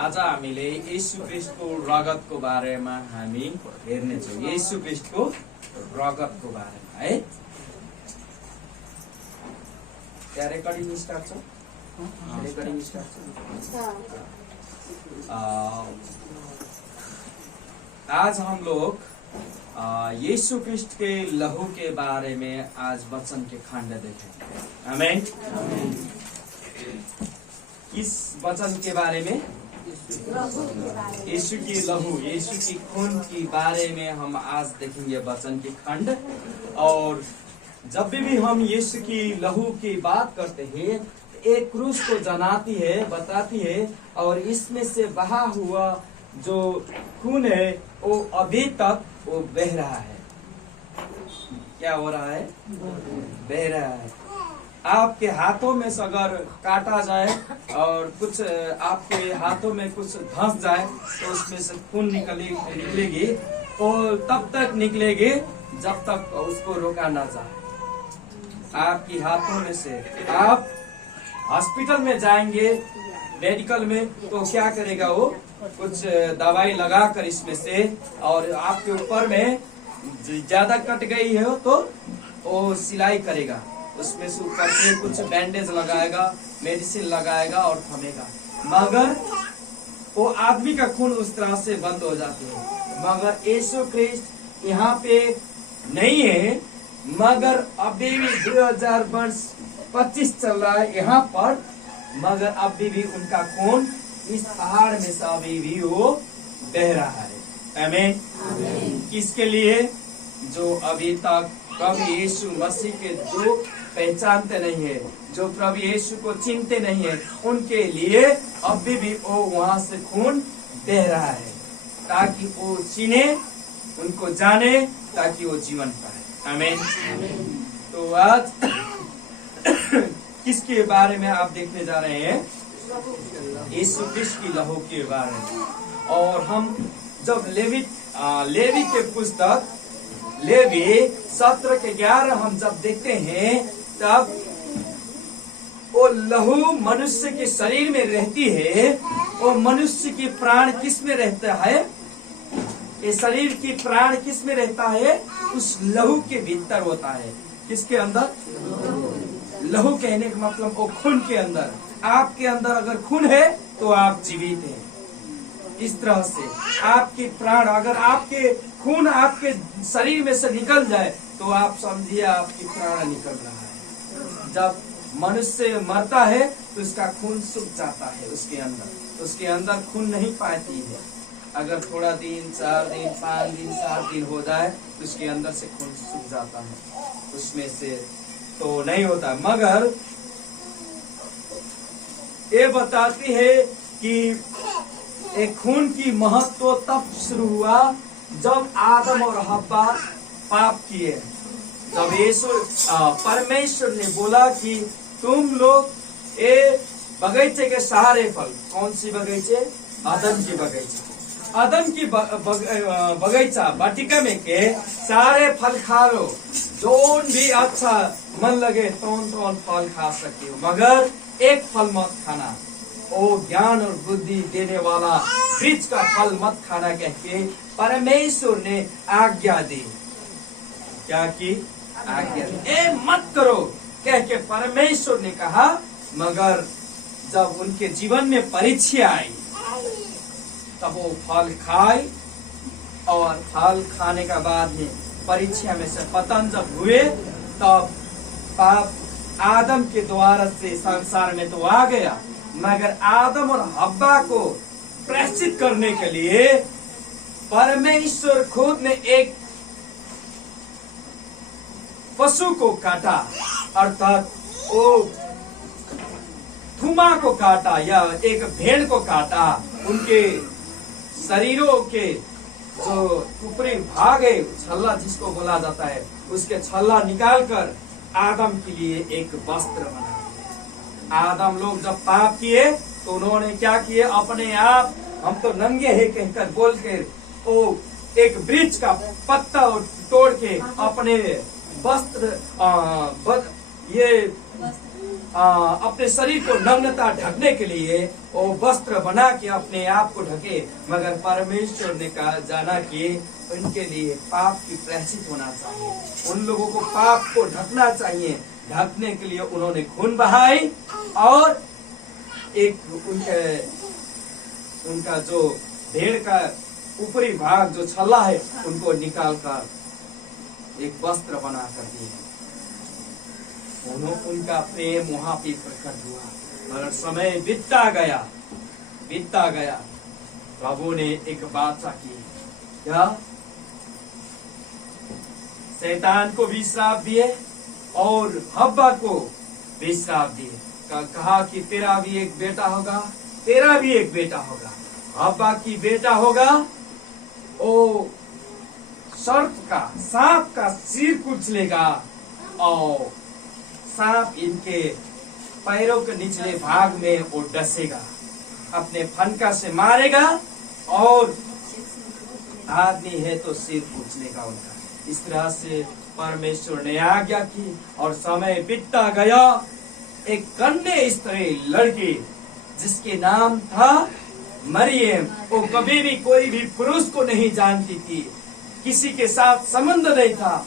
आज हामीले येशू ख्रीष्टको रगतको बारेमा हामी हेर्नेछौँ। येशू ख्रीष्टको रगतको बारेमा है। क्या रेकर्डिङ स्टार्ट छ? रेकर्डिङ स्टार्ट छ। आज हम लोग यीशु ख्रीष्ट के लहू के बारे में आज वचन के खंड देखेंगे। आमीन। किस वचन के बारे में? यीशु की लहू, यीशु की खून के बारे में हम आज देखेंगे वचन की खंड। और जब भी हम यीशु की लहू की बात करते हैं, एक क्रूस को जनाती है, बताती है, और इसमें से बहा हुआ जो खून है वो अभी तक वो बह रहा है। क्या हो रहा है? बह रहा है। आपके हाथों में से अगर काटा जाए और कुछ आपके हाथों में कुछ धंस जाए तो उसमें से खून निकलेगी और तब तक निकलेगी जब तक उसको रोका ना जाए। आपकी हाथों में से आप हॉस्पिटल में जाएंगे, मेडिकल में, तो क्या करेगा वो? कुछ दवाई लगा कर इसमें से, और आपके ऊपर में ज्यादा कट गई है तो वो सिलाई करेगा, उसमें से ऊपर से कुछ बैंडेज लगाएगा, मेडिसिन लगाएगा और थमेगा। मगर वो आदमी का खून उस तरह से बंद हो जाती है। मगर यीशु ख्रीष्ट यहाँ पे नहीं है, मगर अभी भी 2000 वर्ष 25 चल रहा है यहाँ पर, मगर अभी भी उनका खून इस पहाड़ में से अभी भी वो बह रहा है। आमीन। किसके लिए? जो अभी तक प्रभु यीशु मसीह के जो पहचानते नहीं है, जो प्रभु यीशु को चिनते नहीं है, उनके लिए अभी भी वो वहां से खून बह रहा है, ताकि वो चिने, उनको जाने, ताकि वो जीवन पाए। आमीन। तो आज किसके बारे में आप देखने जा रहे हैं? यीशु ख्रीष्ट की लहू के बारे में। और हम जब लेवी के पुस्तक लेवी 17 के 11 हम जब देखते हैं, तब वो लहू मनुष्य के शरीर में रहती है। और मनुष्य की प्राण किस में रहता है? ये शरीर की प्राण किस में रहता है? उस लहू के भीतर होता है। किसके अंदर? लहू कहने का मतलब वो खून के अंदर। आपके अंदर अगर खून है तो आप जीवित हैं। इस तरह से आपके प्राण, अगर आपके खून आपके शरीर में से निकल जाए तो आप समझिए आपकी प्राण निकल रहा है। जब मनुष्य मरता है तो उसका खून सूख जाता है उसके अंदर, उसके अंदर खून नहीं पाती है। अगर थोड़ा दिन, 4 दिन, 5 दिन, 7 दिन हो जाए तो उसके अंदर से खून सूख जाता है, उसमें से तो नहीं होता। मगर ये बताती है कि एक खून की महत्व तब शुरू हुआ जब आदम और हव्वा पाप किए। जब परमेश्वर ने बोला कि तुम लोग ये बगीचे के सारे फल, कौन सी बगीचे? आदम की बगीचा, आदम की बगीचा वाटिका में के सारे फल खा लो, जो भी अच्छा मन लगे तो फल खा सकते हो, मगर एक फल मत खाना, वो ज्ञान और बुद्धि देने वाला वृक्ष का फल मत खाना कह के परमेश्वर ने आज्ञा दी। क्या की? आज्ञा दी। ए मत करो कह के परमेश्वर ने कहा। मगर जब उनके जीवन में परीक्षा आई तब वो फल खाए, और फल खाने का बाद में परीक्षा में से पतन जब हुए, तब पाप आदम के द्वारा से संसार में तो आ गया, मगर आदम और हव्वा को प्रायश्चित करने के लिए परमेश्वर खुद ने एक पशु को काटा, अर्थात वो थुमा को काटा या एक भेड़ को काटा। उनके शरीरों के जो ऊपरी भाग है, छल्ला जिसको बोला जाता है, उसके छल्ला निकालकर आदम के लिए एक वस्त्र बना। आदम लोग जब पाप किए तो उन्होंने क्या किए? अपने आप हम तो नंगे हैं कहकर बोल के वो एक वृक्ष का पत्ता तोड़ के अपने वस्त्र, ये अपने शरीर को नग्नता ढकने के लिए वो वस्त्र बना के अपने आप को ढके, मगर परमेश्वर ने कहा जाना कि उनके लिए पाप की प्रायश्चित होना चाहिए, उन लोगों को पाप को ढकना चाहिए। ढकने के लिए उन्होंने खून बहाई और एक उनका जो भेड़ का ऊपरी भाग जो छल्ला है उनको निकाल कर एक वस्त्र बना कर दिए। उनका प्रेम वहां पे प्रकट हुआ, मगर समय बीतता गया। प्रभु ने एक बादशाह की, क्या शैतान को भी श्राप दिए और हव्वा को भी श्राप दिए। कहा कि तेरा भी एक बेटा होगा, तेरा भी एक बेटा होगा। हव्वा की बेटा होगा, ओ सांप का सिर कुचलेगा और सांप इनके पैरों के निचले भाग में वो डसेगा, अपने फनका से मारेगा और आदमी है तो सिर कुचलेगा उनका। इस तरह से परमेश्वर ने आज्ञा की और समय बीतता गया। एक कन्या स्त्री लड़की जिसके नाम था मरियम, वो कभी भी कोई भी पुरुष को नहीं जानती थी, किसी के साथ संबंध नहीं था।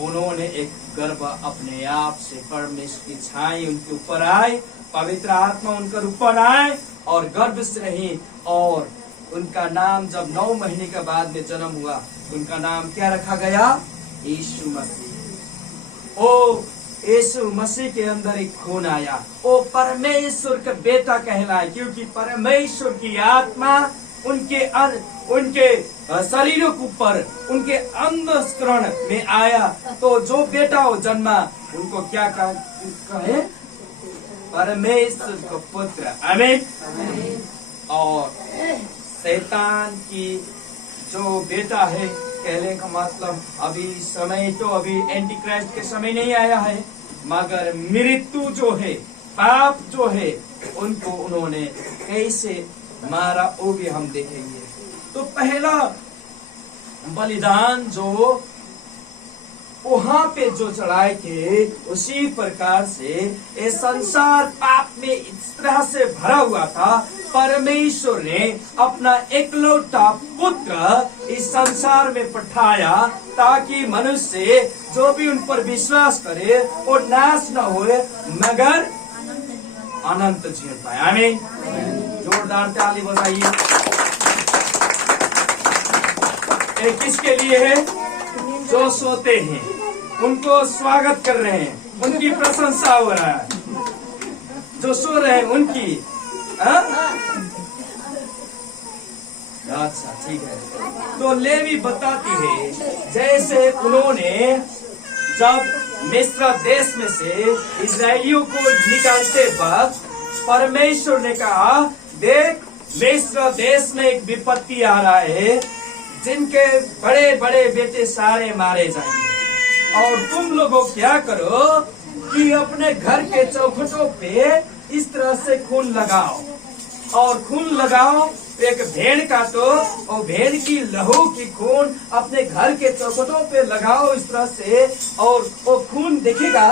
उन्होंने एक गर्भ अपने आप से, परमेश्वर की छाई उनके ऊपर आए, पवित्र आत्मा उनके ऊपर आए और गर्भ से रही। और उनका नाम जब 9 महीने के बाद में जन्म हुआ, उनका नाम क्या रखा गया? यीशु मसीह। ओ यीशु मसीह के अंदर एक खून आया, वो परमेश्वर का बेटा कहलाए, क्योंकि परमेश्वर की आत्मा उनके शरीरों के ऊपर, उनके अंतःकरण में आया। तो जो बेटा हो जन्मा, उनको क्या कहे? परमेश्वर का पुत्र। आमीन। और शैतान की जो बेटा है, कहने का मतलब अभी समय तो अभी एंटी क्राइस्ट के समय नहीं आया है, मगर मृत्यु जो है, पाप जो है, उनको उन्होंने कैसे मारा वो भी हम देखेंगे। तो पहला बलिदान जो वहां पे जो चढ़ाए थे, उसी प्रकार से ये संसार पाप में इस तरह से भरा हुआ था। परमेश्वर ने अपना एकलौता पुत्र इस संसार में पठाया ताकि मनुष्य जो भी उन पर विश्वास करे वो नाश न होए मगर अनंत जीवन पाए। आमीन। जोरदार ताली बजाइए। किसके लिए है? जो सोते हैं उनको स्वागत कर रहे हैं, उनकी प्रशंसा हो रहा है। जो सो रहे हैं उनकी, अच्छा ठीक है। तो लेवी बताती है, जैसे उन्होंने जब मिस्र देश में से इस्राएलियों को निकालते वक्त परमेश्वर ने कहा, देख मिस्र देश में एक विपत्ति आ रहा है, जिनके बड़े बड़े बेटे सारे मारे जाएंगे, और तुम लोगों क्या करो कि अपने घर के चौखटों पे इस तरह से खून लगाओ, और खून लगाओ, एक भेड़ काटो और भेड़ की लहू की खून अपने घर के चौखटों पे लगाओ इस तरह से, और वो खून दिखेगा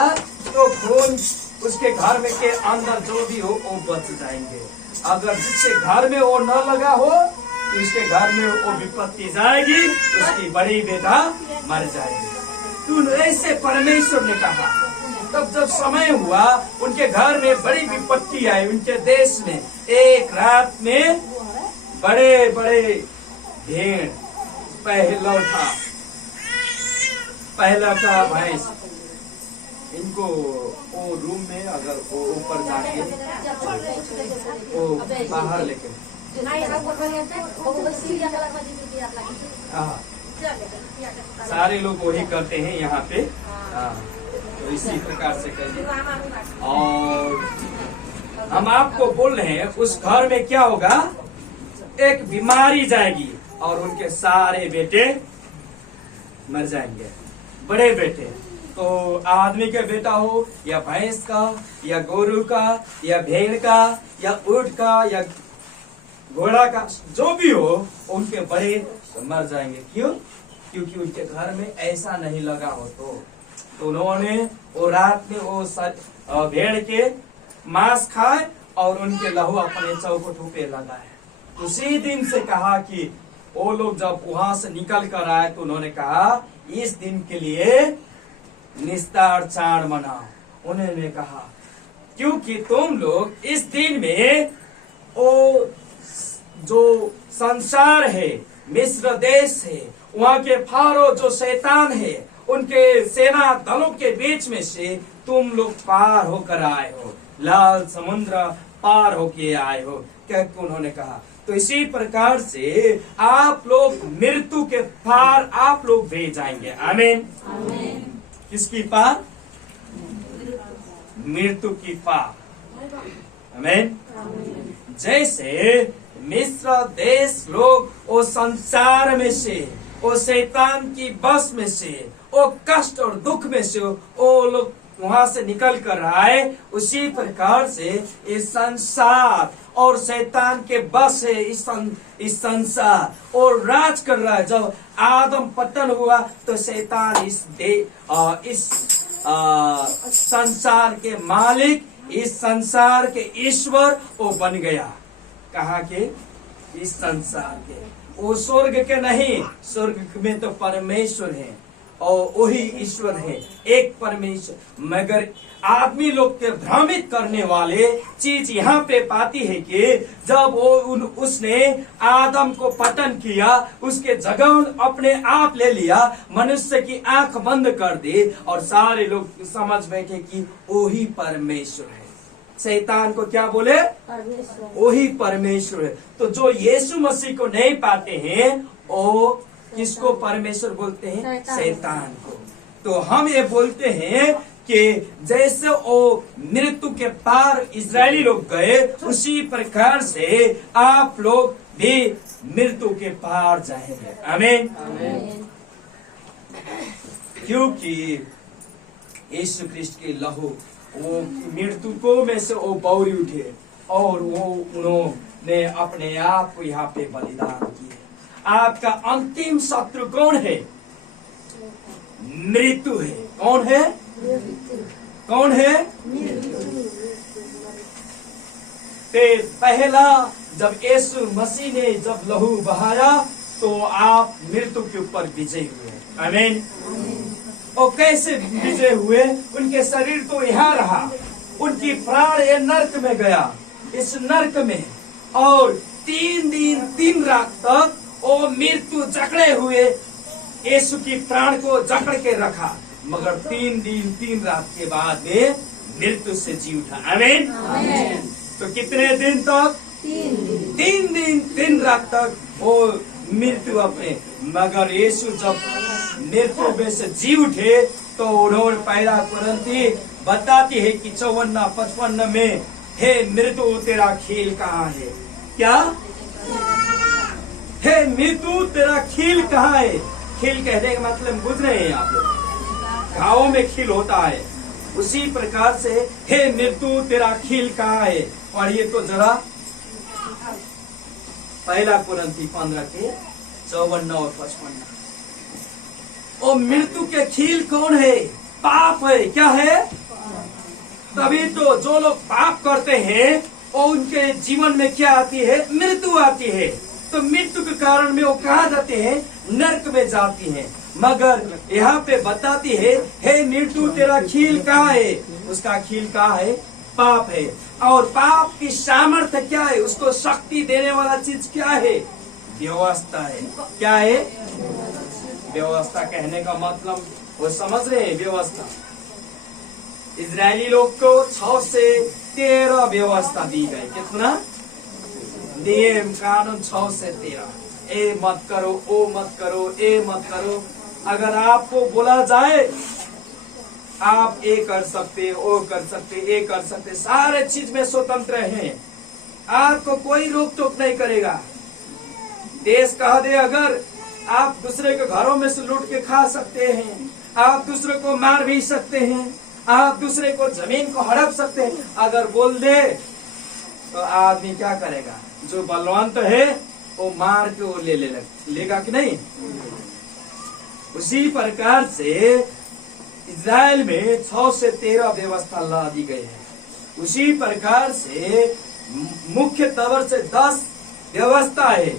तो खून उसके घर में के अंदर जो भी हो वो बच जाएंगे। अगर जिसके घर में वो न लगा हो तो उसके घर में वो विपत्ति जाएगी, उसकी बड़ी बेटा मर जाएगी। तो ऐसे परमेश्वर ने कहा। तब जब समय हुआ, उनके घर में बड़ी विपत्ति आई। उनके देश में एक रात में बड़े बड़े भेड़, पहला था भैंस, इनको वो रूम में अगर वो ऊपर जाके वो बाहर लेके, सारे लोग वही करते हैं यहाँ पे। तो इसी प्रकार से करिए। और हम आपको बोल रहे हैं, उस घर में क्या होगा? एक बीमारी जाएगी और उनके सारे बेटे मर जाएंगे, बड़े बेटे। तो आदमी के बेटा हो या भैंस का या गोरू का या भेड़ का या ऊंट का या घोड़ा का, जो भी हो, उनके बड़े मर जाएंगे। क्यों? क्योंकि उनके घर में ऐसा नहीं लगा हो। तो तो उन्होंने वो रात में वो भेड़ के मांस खाए और उनके लहू अपने चौखटों पे लगाए। उसी दिन से कहा कि वो लोग जब वहां से निकल कर आए तो उन्होंने कहा इस दिन के लिए निस्तार चाण मनाओ। उन्होंने कहा क्योंकि तुम लोग इस दिन में वो जो संसार है, मिस्र देश है, वहां के फारो जो शैतान है, उनके सेना दलों के बीच में से तुम लोग पार होकर आए हो, लाल समुद्र पार होके आए हो कह उन्होंने कहा। तो इसी प्रकार से आप लोग मृत्यु के पार आप लोग भी जाएंगे। आमीन। किसकी पार? मृत्यु की पार। आमीन। जैसे मिस्र देश लोग वो संसार में से, वो शैतान की बस में से, वो कष्ट और दुख में से वो लोग वहां से निकल कर आए, उसी प्रकार से इस संसार और शैतान के बस है इस संसार और राज कर रहा है। जब आदम पतन हुआ तो शैतान इस संसार के मालिक, इस संसार के ईश्वर वो बन गया। कहा के इस संसार के, वो स्वर्ग के नहीं, स्वर्ग में तो परमेश्वर है और वही ईश्वर है, एक परमेश्वर। मगर आदमी लोग के भ्रमित करने वाले चीज यहाँ पे पाती है कि जब वो उसने आदम को पतन किया, उसके जगह अपने आप ले लिया, मनुष्य की आंख बंद कर दी और सारे लोग समझ बैठे कि वही परमेश्वर है। शैतान को क्या बोले? वही परमेश्वर है। तो जो यीशु मसीह को नहीं पाते हैं वो किसको परमेश्वर बोलते हैं? शैतान को। तो हम ये बोलते हैं कि जैसे वो मृत्यु के पार इजरायली लोग गए, उसी प्रकार से आप लोग भी मृत्यु के पार जाएंगे। आमीन। क्योंकि यीशु ख्रिस्ट के लहू वो मृत्यु को में से वो बौरी उठे और वो उन्होंने अपने आप को यहाँ पे बलिदान किए। आपका अंतिम शत्रु कौन है? मृत्यु है। कौन है? कौन है? पहला जब यीशु मसीह ने जब लहू बहाया तो आप मृत्यु के ऊपर विजय हुए। आमीन। और कैसे विजय हुए? उनके शरीर तो यहाँ रहा, उनकी प्राण ये नर्क में गया, इस नर्क में, और 3 दिन 3 रात तक वो मृत्यु जकड़े हुए यीशु की प्राण को जकड़ के रखा, मगर 3 दिन 3 रात के बाद में मृत्यु से जी उठा। आमीन। तो कितने दिन तक? 3 दिन 3 रात तक वो मृत्यु अपने, मगर यीशु जब मृत्यु में से जी उठे तो उन्होंने पहला कुरिन्थी बताती है कि 54-55 में, हे मृत्यु तेरा खेल कहाँ है? क्या? हे मृत्यु तेरा खील कहाँ है? खील कहने का मतलब बुझ रहे हैं आप लोग? घावों में खील होता है, उसी प्रकार से हे मृत्यु तेरा खील कहाँ है? और ये तो जरा पहला कुरिन्थी 15 के 54 और 55। और मृत्यु के खील कौन है? पाप है। क्या है? तभी तो जो लोग पाप करते हैं और उनके जीवन में क्या आती है? मृत्यु आती है। तो मृत्यु के कारण में वो कहाँ जाते हैं? नरक में जाती हैं। मगर यहाँ पे बताती है, हे मृत्यु तेरा खील कहाँ है? उसका खील कहाँ है? पाप है। और पाप की सामर्थ्य क्या है? उसको शक्ति देने वाला चीज क्या है? व्यवस्था है। क्या है? व्यवस्था कहने का मतलब वो समझ रहे हैं? व्यवस्था इजरायली लोग को 6 से 13 व्यवस्था दी गई। कितना? नियम कानून 6 से 13। ए मत करो, ओ मत करो, ए मत करो। अगर आपको बोला जाए आप ए कर सकते, ओ कर सकते, ए कर सकते, सारे चीज में स्वतंत्र हैं, आपको कोई रोक टोक नहीं करेगा। देश कह दे अगर आप दूसरे के घरों में से लूट के खा सकते हैं, आप दूसरे को मार भी सकते हैं, आप दूसरे को जमीन को हड़प सकते हैं। अगर बोल दे तो आदमी क्या करेगा? जो बलवंत है वो मार के वो लेगा कि नहीं? उसी प्रकार से इज़राइल में 6 से 13 व्यवस्था ला दी गई है, उसी प्रकार से मुख्य तौर से 10 व्यवस्था है।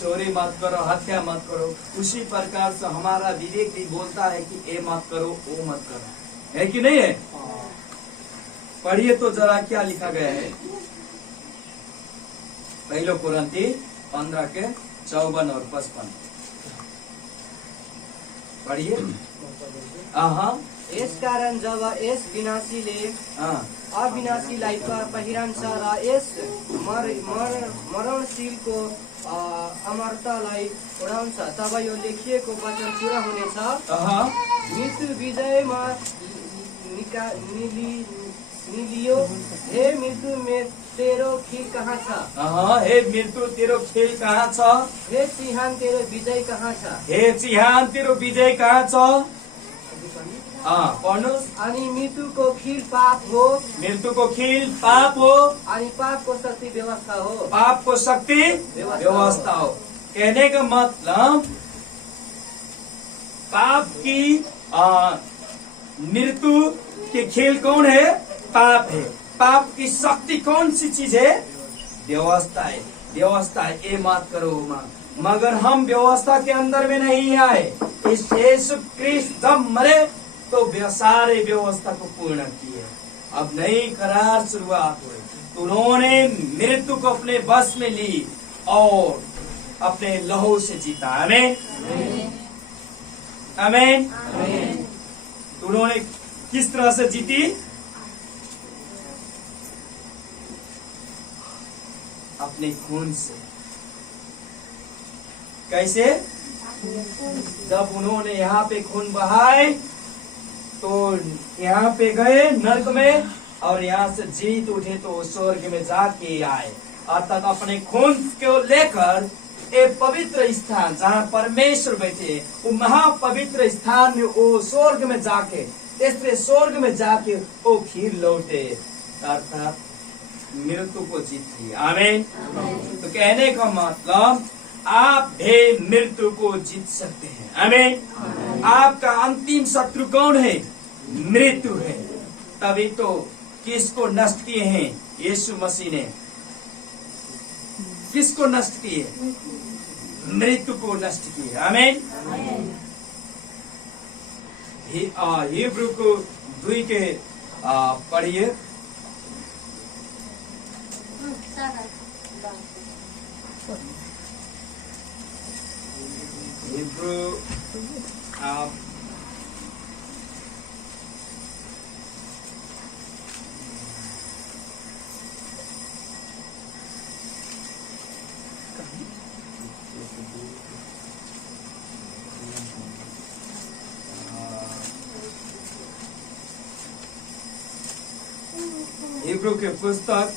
चोरी मत करो, हत्या मत करो। उसी प्रकार से हमारा विवेक भी बोलता है कि ये मत करो, वो मत करो, है कि नहीं है? पढ़िए तो जरा क्या लिखा गया है। पहले कुरंती 15 के 54 और 55 पढ़िए। यस कारण जब यस विनाशीले अविनाशीलाई पहिरन्छ र यस मरणशीलको अमरतालाई उडाउँछ, तब यो लेखिएको वचन पूरा हुनेछ, मृत्यु विजयमा निलियो, हे मृत्यु तेरो खेल कहाँ छ? हे मृत्यु तेरो खेल कहाँ छ? हे चिहान तेरो विजय कहाँ छ? हे चिहान तेरो विजय कहाँ छ? पढ्नुहोस्। अनि मृत्युको खिल पाप हो, मृत्युको खिल पाप हो, अनि पापको शक्ति व्यवस्था हो, पापको शक्ति व्यवस्था हो। कहने का मतलब पाप की मृत्यु के खेल कौन है? पाप है। पाप की शक्ति कौन सी चीज है? व्यवस्था है। व्यवस्था है, ये मत करो मगर हम व्यवस्था के अंदर में नहीं आए। इस यीशु क्रिस्त जब मरे तो सारे व्यवस्था को पूर्ण किए। अब नई करार शुरुआत हुई। उन्होंने मृत्यु को अपने बस में ली और अपने लहू से जीता। आमीन आमीन। उन्होंने किस तरह से जीती? अपने खून से। कैसे? जब उन्होंने यहाँ पे खून बहाए तो यहाँ पे गए नरक में और यहाँ से जीत उठे तो स्वर्ग में जाके आए। अर्थात अपने खून को लेकर एक पवित्र स्थान जहाँ परमेश्वर बैठे, वो महापवित्र स्थान में वो स्वर्ग में जाके, इसलिए स्वर्ग में जाके वो फिर लौटे, अर्थात मृत्यु को जीत ली। आमीन। तो कहने का मतलब आप भी मृत्यु को जीत सकते हैं। आमीन। आपका अंतिम शत्रु कौन है? मृत्यु है। तभी तो किसको नष्ट किए हैं? यीशु मसीह ने किसको नष्ट किए? मृत्यु को नष्ट किए। आमीन। हिब्रू को 2 के पढ़िए। हिब्रू हिब्रू के पुस्तक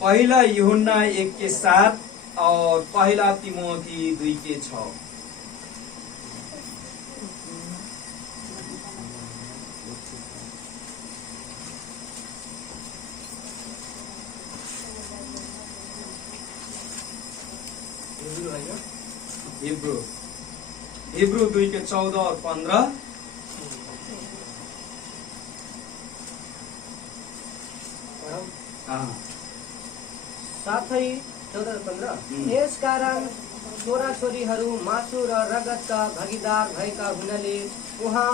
पहला यूहन्ना 1 के 7 और पहला तिमोथी 2 के 6। हिब्रू 2 के 14 और 15। साथै 14 र 15 यस कारण छोराछोरीहरू मासु र रगतका भागीदार भएका हुनाले उहाँ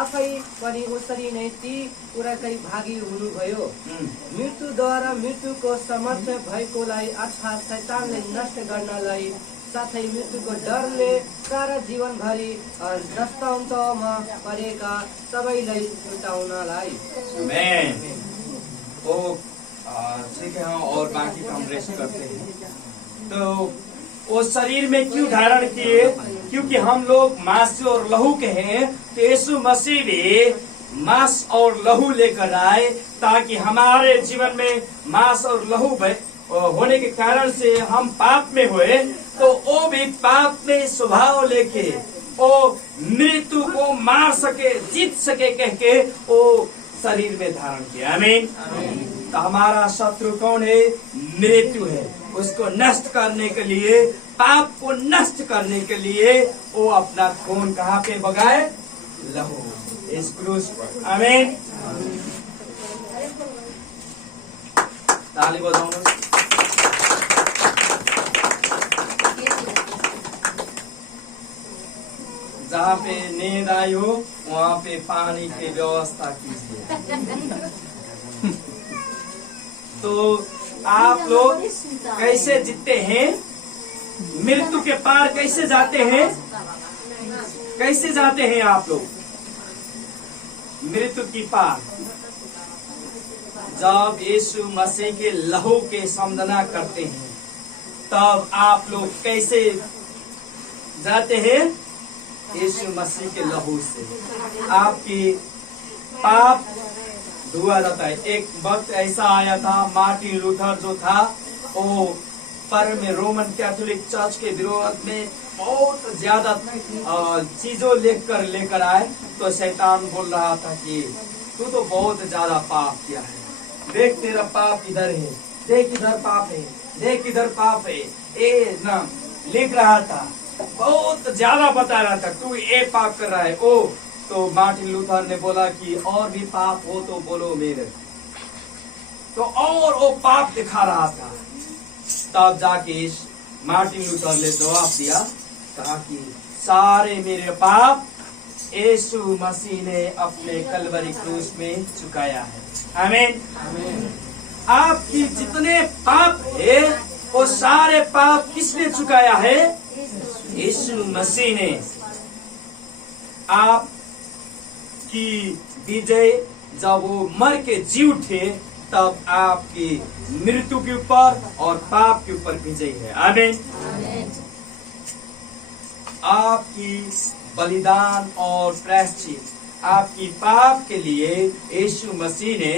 आफै पनि उसरी नै ती कुराकै भागी हुनुभयो। मृत्युद्वारा मृत्युको समर्थ भएकोलाई अर्थात् शैतानले नष्ट गर्नलाई साथै मृत्युको डरले सारा जीवनभरि नष्टान्तमा परेका सबैलाई छुटाउनलाई। ठीक है, और बाकी का हम रेस्ट करते हैं। तो वो शरीर में क्यों धारण किए? क्योंकि हम लोग मांस और लहू के हैं। तो यीशु मसीह भी मांस और लहू लेकर आए ताकि हमारे जीवन में मांस और लहू होने के कारण से हम पाप में हुए तो वो भी पाप में स्वभाव लेके वो मृत्यु को मार सके, जीत सके, कह के वो शरीर में धारण किया। आमीन। तो हमारा शत्रु कौन है? मृत्यु है। उसको नष्ट करने के लिए, पाप को नष्ट करने के लिए वो अपना खून कहाँ पे बगाए? लहू, इस क्रूस पर। आमीन। ताली बजाओ। जहाँ पे नींद आई हो वहाँ पे पानी की व्यवस्था कीजिए। तो आप लोग कैसे जीतते हैं? मृत्यु के पार कैसे जाते हैं? कैसे जाते हैं आप लोग मृत्यु की पार? जब यीशु मसीह के लहू के समझना करते हैं तब आप लोग कैसे जाते हैं? यीशु मसीह के लहू से आपकी पाप धुआ जाता है। एक वक्त ऐसा आया था, मार्टिन लूथर जो था वो पर में रोमन कैथोलिक चर्च के विरोध में बहुत ज्यादा चीजों लेकर आए। तो शैतान बोल रहा था कि तू तो बहुत ज्यादा पाप किया है, देख तेरा पाप इधर है, देख इधर पाप है, देख इधर पाप है, ये ना लिख रहा था, बहुत ज्यादा बता रहा था, तू ये पाप कर रहा है। ओ तो मार्टिन लूथर ने बोला कि और भी पाप हो तो बोलो मेरे। तो और वो पाप दिखा रहा था। तब जाके मार्टिन लूथर ने जवाब दिया, कहा कि सारे मेरे पाप यीशु मसीह ने अपने कलवरी क्रूस में चुकाया है। आमीन। आपकी जितने पाप है वो सारे पाप किसने चुकाया है? यीशु मसीह ने। आपकी विजय जब वो मर के जी उठे तब आपकी मृत्यु के ऊपर और पाप के ऊपर विजय है। आमीन। आपकी बलिदान और प्रायश्चित आपकी पाप के लिए यीशु मसीह ने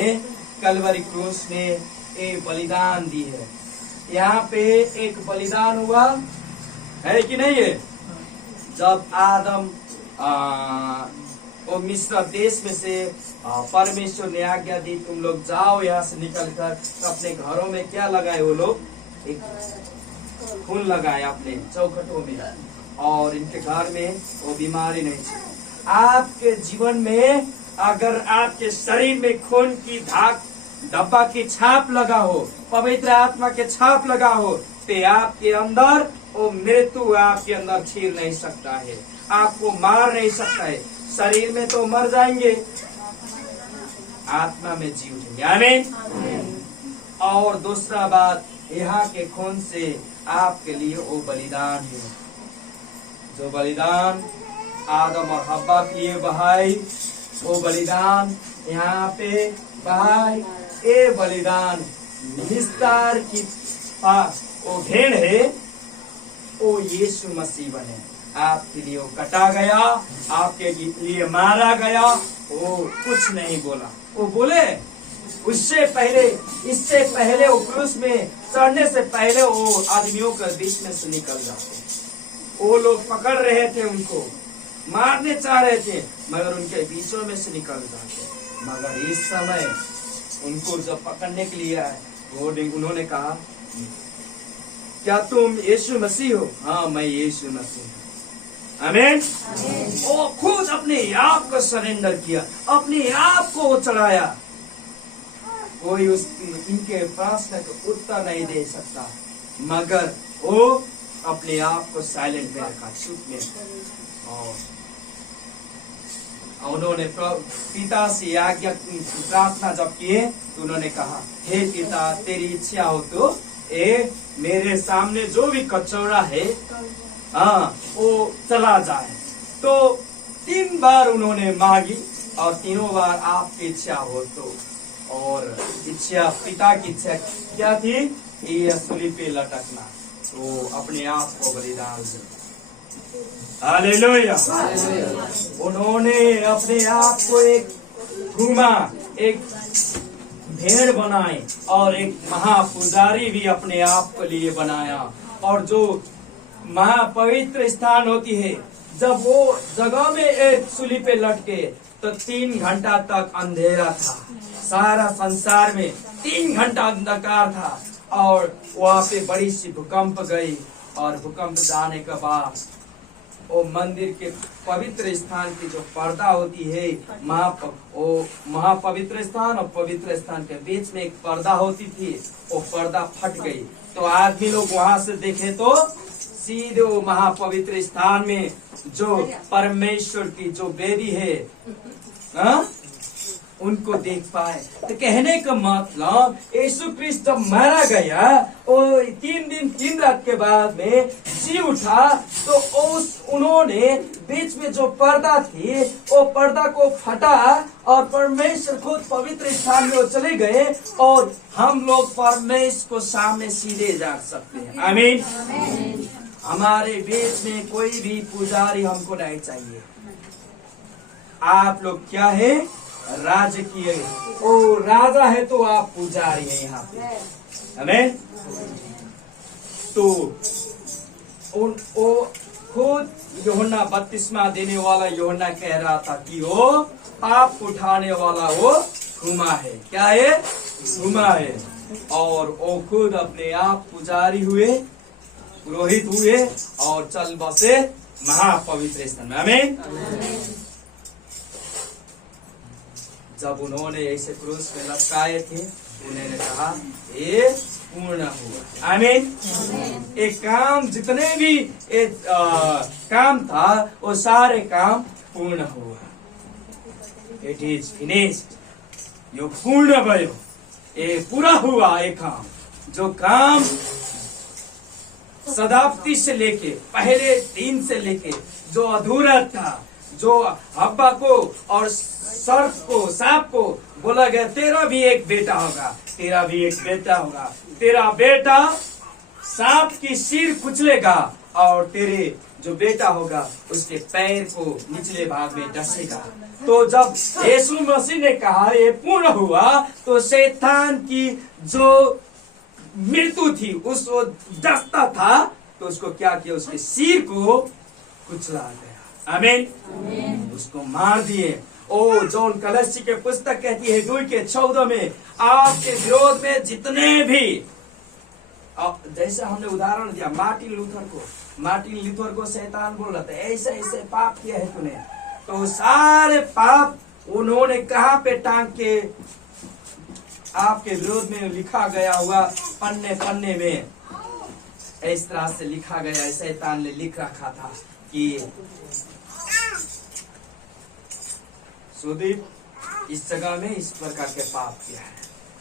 कलवरी क्रूस में एक बलिदान दी है। यहाँ पे एक बलिदान हुआ है कि नहीं है? जब आदम वो मिस्र देश में से परमेश्वर ने आज्ञा दी तुम लोग जाओ यहाँ से निकलकर, तो अपने घरों में क्या लगाए वो लोग? एक खून लगाए अपने चौखटों में, और इनके घर में वो बीमारी नहीं थी। आपके जीवन में अगर आपके शरीर में खून की धाक डब्बा की छाप लगा हो, पवित्र आत्मा के छाप लगा हो, तो आपके अंदर वो मृत्यु आपके अंदर छीन नहीं सकता है, आपको मार नहीं सकता है। शरीर में तो मर जाएंगे, आत्मा में जी उठेंगे। आमीन। और दूसरा बात, यहाँ के खून से आपके लिए वो बलिदान है, जो बलिदान आदम और हव्वा के लिए बहाई, वो बलिदान यहाँ पे बहाई। ये बलिदान निस्तार की वो भेड़ है, वो यीशु मसीह बने। आपके लिए वो कटा गया, आपके लिए मारा गया, वो कुछ नहीं बोला। वो बोले उससे पहले, इससे पहले वो क्रूस में चढ़ने से पहले वो आदमियों के बीच में से निकल जाते। वो लोग पकड़ रहे थे, उनको मारने चाह रहे थे, मगर उनके बीचों में से निकल जाते। मगर इस समय उनको जब पकड़ने के लिए आए, उन्होंने कहा क्या तुम यीशु मसीह हो? हाँ मैं यीशु मसीह हूँ। आमीन। वो खुद अपने आप को सरेंडर किया, अपने आप को वो चढ़ाया। कोई इनके प्रश्न का उत्तर नहीं दे सकता, मगर वो अपने आप को साइलेंट में रखा, चुप में। और उन्होंने पिता से आज्ञा प्रार्थना जब किए तो उन्होंने कहा, हे पिता तेरी इच्छा हो तो मेरे सामने जो भी कचौड़ा है वो चला जाए। तो 3 बार उन्होंने मांगी और तीनों बार आपकी इच्छा हो तो। और इच्छा, पिता की इच्छा क्या थी? ये सूली पे लटकना। तो अपने आप को बलिदान दिया। हालेलुया। उन्होंने अपने आप को एक धूमा, एक भेड़ बनाए और एक महापुजारी भी अपने आप के लिए बनाया। और जो महापवित्र स्थान होती है जब वो जगह में एक सूली पे लटके तो 3 घंटा तक अंधेरा था, सारा संसार में 3 घंटा अंधकार था। और वहां पे बड़ी सी भूकंप गई, और भूकंप जाने के बाद वो मंदिर के पवित्र स्थान की जो पर्दा होती है, महापवित्र स्थान और पवित्र स्थान के बीच में एक पर्दा होती थी, वो पर्दा फट गई। तो आदमी लोग वहां से देखे तो सीधे वो महापवित्र स्थान में जो परमेश्वर की जो वेदी है, उनको देख पाए। तो कहने का मतलब यीशु क्रिस्ट जब मारा गया और 3 दिन 3 रात के बाद में जी उठा, तो उन्होंने बीच में जो पर्दा थी वो पर्दा को फटा और परमेश्वर खुद पवित्र स्थान में वो चले गए, और हम लोग परमेश्वर को सामने सीधे जा सकते हैं। आमीन। हमारे बीच में कोई भी पुजारी हमको नहीं चाहिए। आप लोग क्या है? राजकीय। ओ राजा है तो आप पुजारी हैं यहाँ पे। आमीन। तो वो खुद यूहन्ना बपतिस्मा देने वाला यूहन्ना कह रहा था कि वो पाप उठाने वाला वो हुमा है। क्या है? हुमा है। और वो खुद अपने आप पुजारी हुए, पुरोहित हुए और चल बसे महापवित्र स्थान में। आमीन। जब उन्होंने ऐसे क्रूस में लटकाए थे, उन्होंने कहा ये पूर्ण हुआ। आमीन। एक काम, जितने भी एक काम था वो सारे काम पूर्ण हुआ। It is finished. यो पूर्ण भयो, ये पूरा हुआ। एक काम, जो काम शताब्दी से लेके पहले दिन से लेके जो अधूरा था, जो हब्बा को और सर्प को, सांप को बोला गया तेरा भी एक बेटा होगा, तेरा भी एक बेटा होगा, तेरा बेटा सांप की सिर कुचलेगा और तेरे जो बेटा होगा उसके पैर को निचले भाग में डसेगा। तो जब यीशु मसीह ने कहा ये पूर्ण हुआ, तो शैतान की जो मृत्यु थी, उसको डसता था, तो उसको क्या किया? उसके सिर को कुचला गया। आमीन। उसको मार दिए। ओ जॉन कलसी के पुस्तक कहती है 2:14 में, आपके विरोध में जितने भी, जैसे हमने उदाहरण दिया मार्टिन लूथर को शैतान बोल रहा था ऐसे ऐसे पाप किया है तूने, तो सारे पाप उन्होंने कहाँ पे टांग के आपके विरोध में लिखा गया हुआ, पन्ने में इस तरह से लिखा गया। शैतान ने लिख रखा था कि सुदीप इस जगह में इस प्रकार के पाप किया है,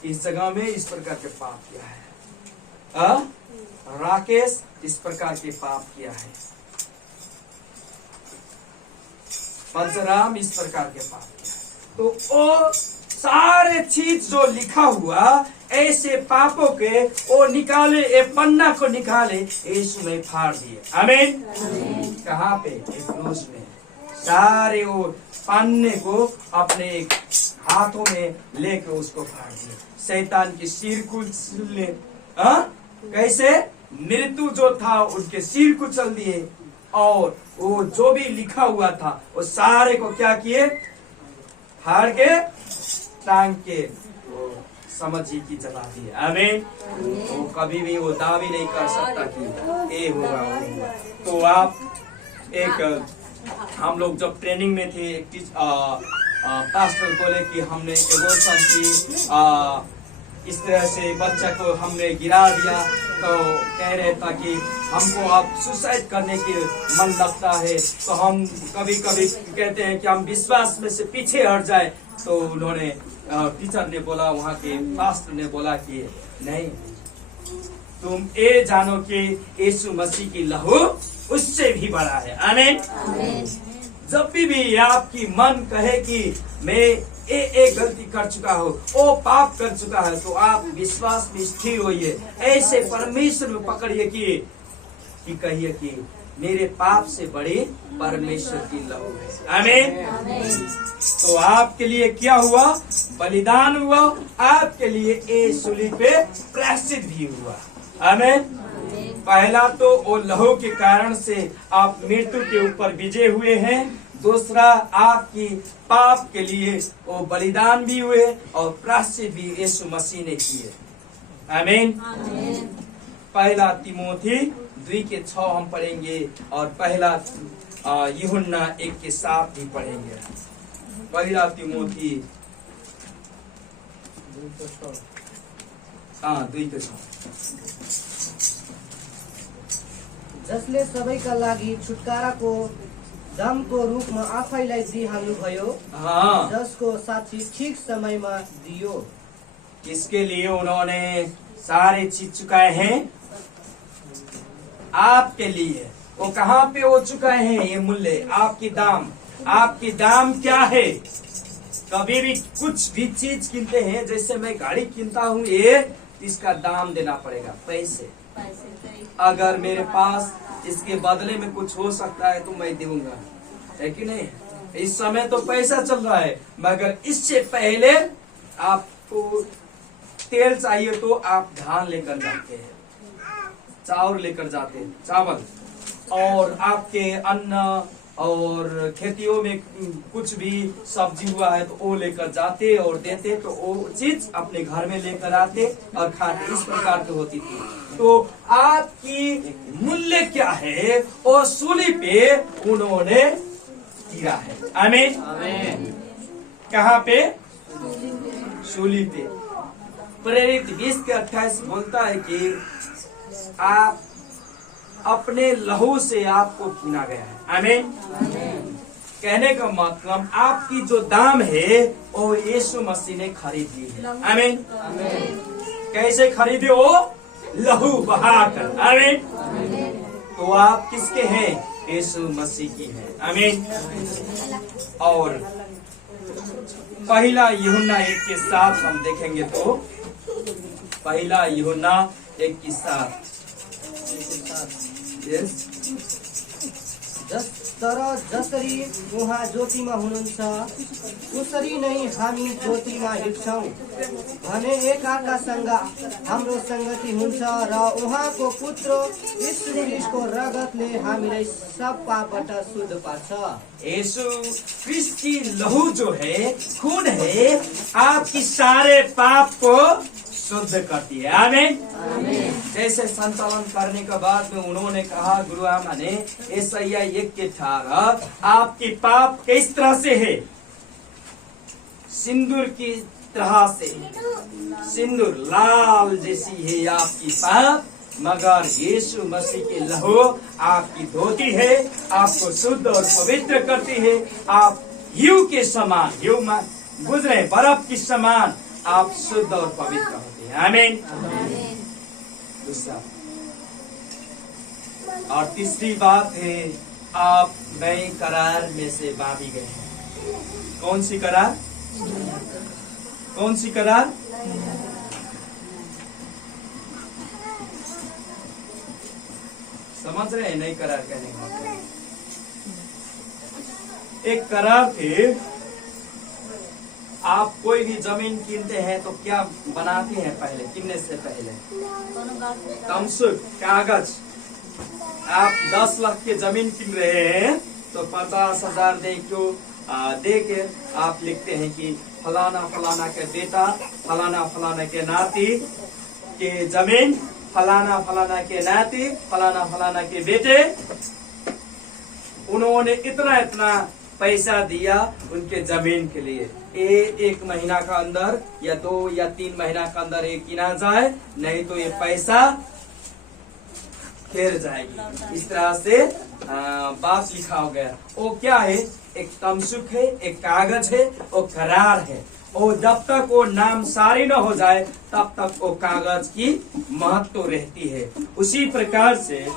इस जगह में इस प्रकार के पाप किया है, राकेश इस प्रकार के पाप किया है, पंचराम इस प्रकार के पाप किया है। तो वो सारे चीज जो लिखा हुआ ऐसे पापों के वो निकाले, एक पन्ना को निकाले, यीशु में फाड़ दिए। आमीन। कहाँ पे? एक क्रूस में। सारे वो पन्ने को अपने हाथों में लेकर उसको फाड़ दिए। शैतान की सिर कुचले, कैसे? मृत्यु जो था उनके सिर कुचल दिए, और वो जो भी लिखा हुआ था वो सारे को क्या किए? फाड़ के टांग के समझी की जला दिए। आमीन। वो कभी भी वो दावी नहीं कर सकता कि ये होगा वो होगा। तो आप एक, हम लोग जब ट्रेनिंग में थे, एक पास्टर बोले कि हमने एबॉर्शन की, इस तरह से बच्चा को हमने गिरा दिया, तो कह रहे था कि हमको अब सुसाइड करने की मन लगता है, तो हम कभी कभी कहते हैं कि हम विश्वास में से पीछे हट जाए। तो उन्होंने, टीचर ने बोला, वहाँ के पास्टर ने बोला कि नहीं, तुम ये जानो कि यीशु मसीह की लहू उससे भी बड़ा है। आमीन। जब भी आपकी मन कहे कि मैं एक गलती कर चुका हूँ, वो पाप कर चुका है, तो आप विश्वास में स्थिर होइए, ऐसे परमेश्वर में पकड़िए कि कहिए कि मेरे पाप से बड़ी परमेश्वर की लहू है। आमीन। तो आपके लिए क्या हुआ? बलिदान हुआ, आपके लिए ये सूली पे प्रायश्चित भी हुआ। आमीन। पहला तो वो लहू के कारण से आप मृत्यु के ऊपर विजय हुए हैं। दूसरा, आपकी पाप के लिए वो बलिदान भी हुए और प्रायश्चित भी यीशु मसीह ने किए। आमीन। पहला तिमोथी 2:6 हम पढ़ेंगे और पहला यूहन्ना 1:7 भी पढ़ेंगे। पहला तिमोथी 2:6। जसले सबैका लागि छुटकाराको दामको रूपमा आफैलाई दिइहाल्नुभयो, जसको साक्षी ठीक समयमा दियो। किसके लिए उन्होंने सारे चीज चुकाए हैं? आपके लिए। वो कहाँ पे हो चुकाए हैं ये मूल्य? आपकी दाम। आपकी दाम क्या है? कभी भी कुछ भी चीज किनते हैं, जैसे मैं गाड़ी किनता हूँ, ये इसका दाम देना पड़ेगा, पैसे। अगर मेरे पास इसके बदले में कुछ हो सकता है तो मैं दूंगा, है कि नहीं? इस समय तो पैसा चल रहा है, मगर इससे पहले आपको तेल चाहिए तो आप धान लेकर जाते हैं, चावल लेकर जाते हैं, चावल। और आपके अन्न और खेतियों में कुछ भी सब्जी हुआ है तो वो लेकर जाते और देते, तो वो चीज अपने घर में लेकर आते और खाते। इस प्रकार की होती थी। तो आपकी मूल्य क्या है? और सूली पे उन्होंने गिरा है। आमीन। कहाँ पे? सूली पे। प्रेरित 20:28 बोलता है कि आप अपने लहू से आपको किना गया है। आमीन। कहने का मतलब आपकी जो दाम है वो यीशु मसीह ने खरीद ली है। आमीन। कैसे खरीदे? वो लहू बहाकर। आमीन। तो आप किसके हैं? यीशु मसीह की है। आमीन। और पहला यूहन्ना 1:7 हम देखेंगे तो पहला यूहन्ना 1:7। तर जसरी उहाँ ज्योतिमा हुनुहुन्छ उसरी नै हामी ज्योतिमा हिँड्छौँ भने एकअर्कासँग हाम्रो संगति हुन्छ र उहाँको पुत्र यीशु ख्रीष्टको रगतले हामीलाई सब पापबाट शुद्ध पार्छ। यीशु ख्रीष्ट की लहू जो है, खून है, आपकी सारे पाप को शुद्ध करती है। आमीन। जैसे संचालन करने के बाद में उन्होंने कहा, गुरु आमा ने यशायाह 1:18, आपकी पाप किस तरह से है? सिंदूर की तरह से, सिंदूर लाल जैसी है आपकी पाप, मगर यीशु मसीह की लहू आपकी धोती है, आपको शुद्ध और पवित्र करती है। आप हीऊ के समान, हीऊ में गुजरे बर्फ की समान आप शुद्ध और पवित्र होते हैं। आमीन। दूसरा और तीसरी बात है, आप नए करार में से बांधी गए हैं। कौन सी करार? कौन सी करार? समझ रहे हैं? नई करार कहने का मतलब एक करार थे। आप कोई भी जमीन कीनते हैं तो क्या बनाते हैं? पहले किनने से पहले तमसुक, कागज। आप 10 लाख के जमीन किन रहे हैं तो 50,000 दे के आप लिखते हैं कि फलाना फलाना के बेटा, फलाना फलाना के नाती के जमीन, फलाना फलाना के नाती, फलाना फलाना के बेटे, उन्होंने इतना इतना पैसा दिया उनके जमीन के लिए। एक महीना का अंदर या 2 या 3 महीना का अंदर ये किना जाए, नहीं तो ये पैसा खेर जाएगी। इस तरह से बात लिखा हो गया। वो क्या है? एक तमसुक है, एक कागज है, वो करार है। और जब तक वो नाम सारी न हो जाए तब तक वो कागज की महत्व रहती है। उसी प्रकार से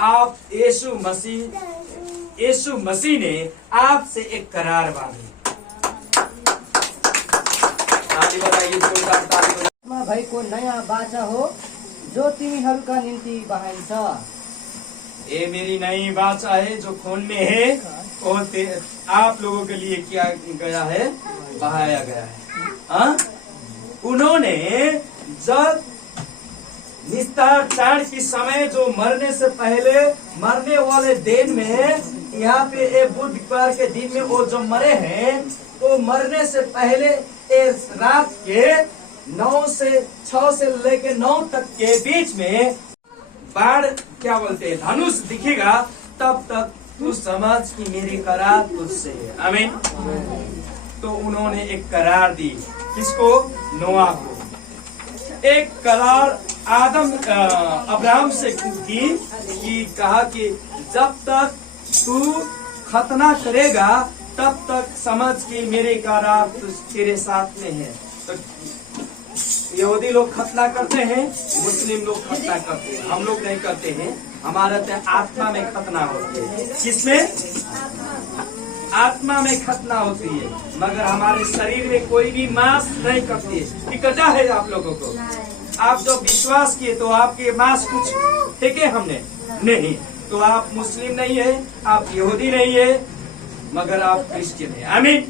आप यीशु मसीह ने आपसे एक करार बांधी। ताली बजाइए, जोरदार ताली बजाइए। भएको नयाँ बाचा हो जो तिमीहरूका निम्ति बहाइन्छ। ये मेरी नई बाचा है जो खून में है, और आप लोगों के लिए किया गया है, बहाया गया है। उन्होंने जब निस्तार चाण की समय जो मरने से पहले मरने वाले दिन में, यहाँ पे ये बुधवार के दिन में वो जो मरे हैं, तो मरने से पहले इस रात के 9 से 6 से लेके 9 तक के बीच में बाढ़ क्या बोलते हैं धनुष दिखेगा, तब तक तू समझ कि मेरी करार तुझसे है। आमीन। तो उन्होंने एक करार दी, किसको? नोआ को। एक करार आदम अब्राहम से की कि कहा कि जब तक तू खतना करेगा तब तक समझ कि मेरे करार तेरे साथ में है। तो यहूदी लोग खतना करते हैं, मुस्लिम लोग खतना करते हैं, हम लोग नहीं करते हैं। हमारा तो आत्मा में खतना होती है। किसमें? आत्मा में खतना होती है, मगर हमारे शरीर में कोई भी मांस नहीं करती है। इकट्ठा है आप लोगों को। आप जो विश्वास किए तो आपके मांस कुछ फेंके हमने नहीं, तो आप मुस्लिम नहीं है, आप यहूदी नहीं है, मगर आप क्रिश्चियन है। आमीन।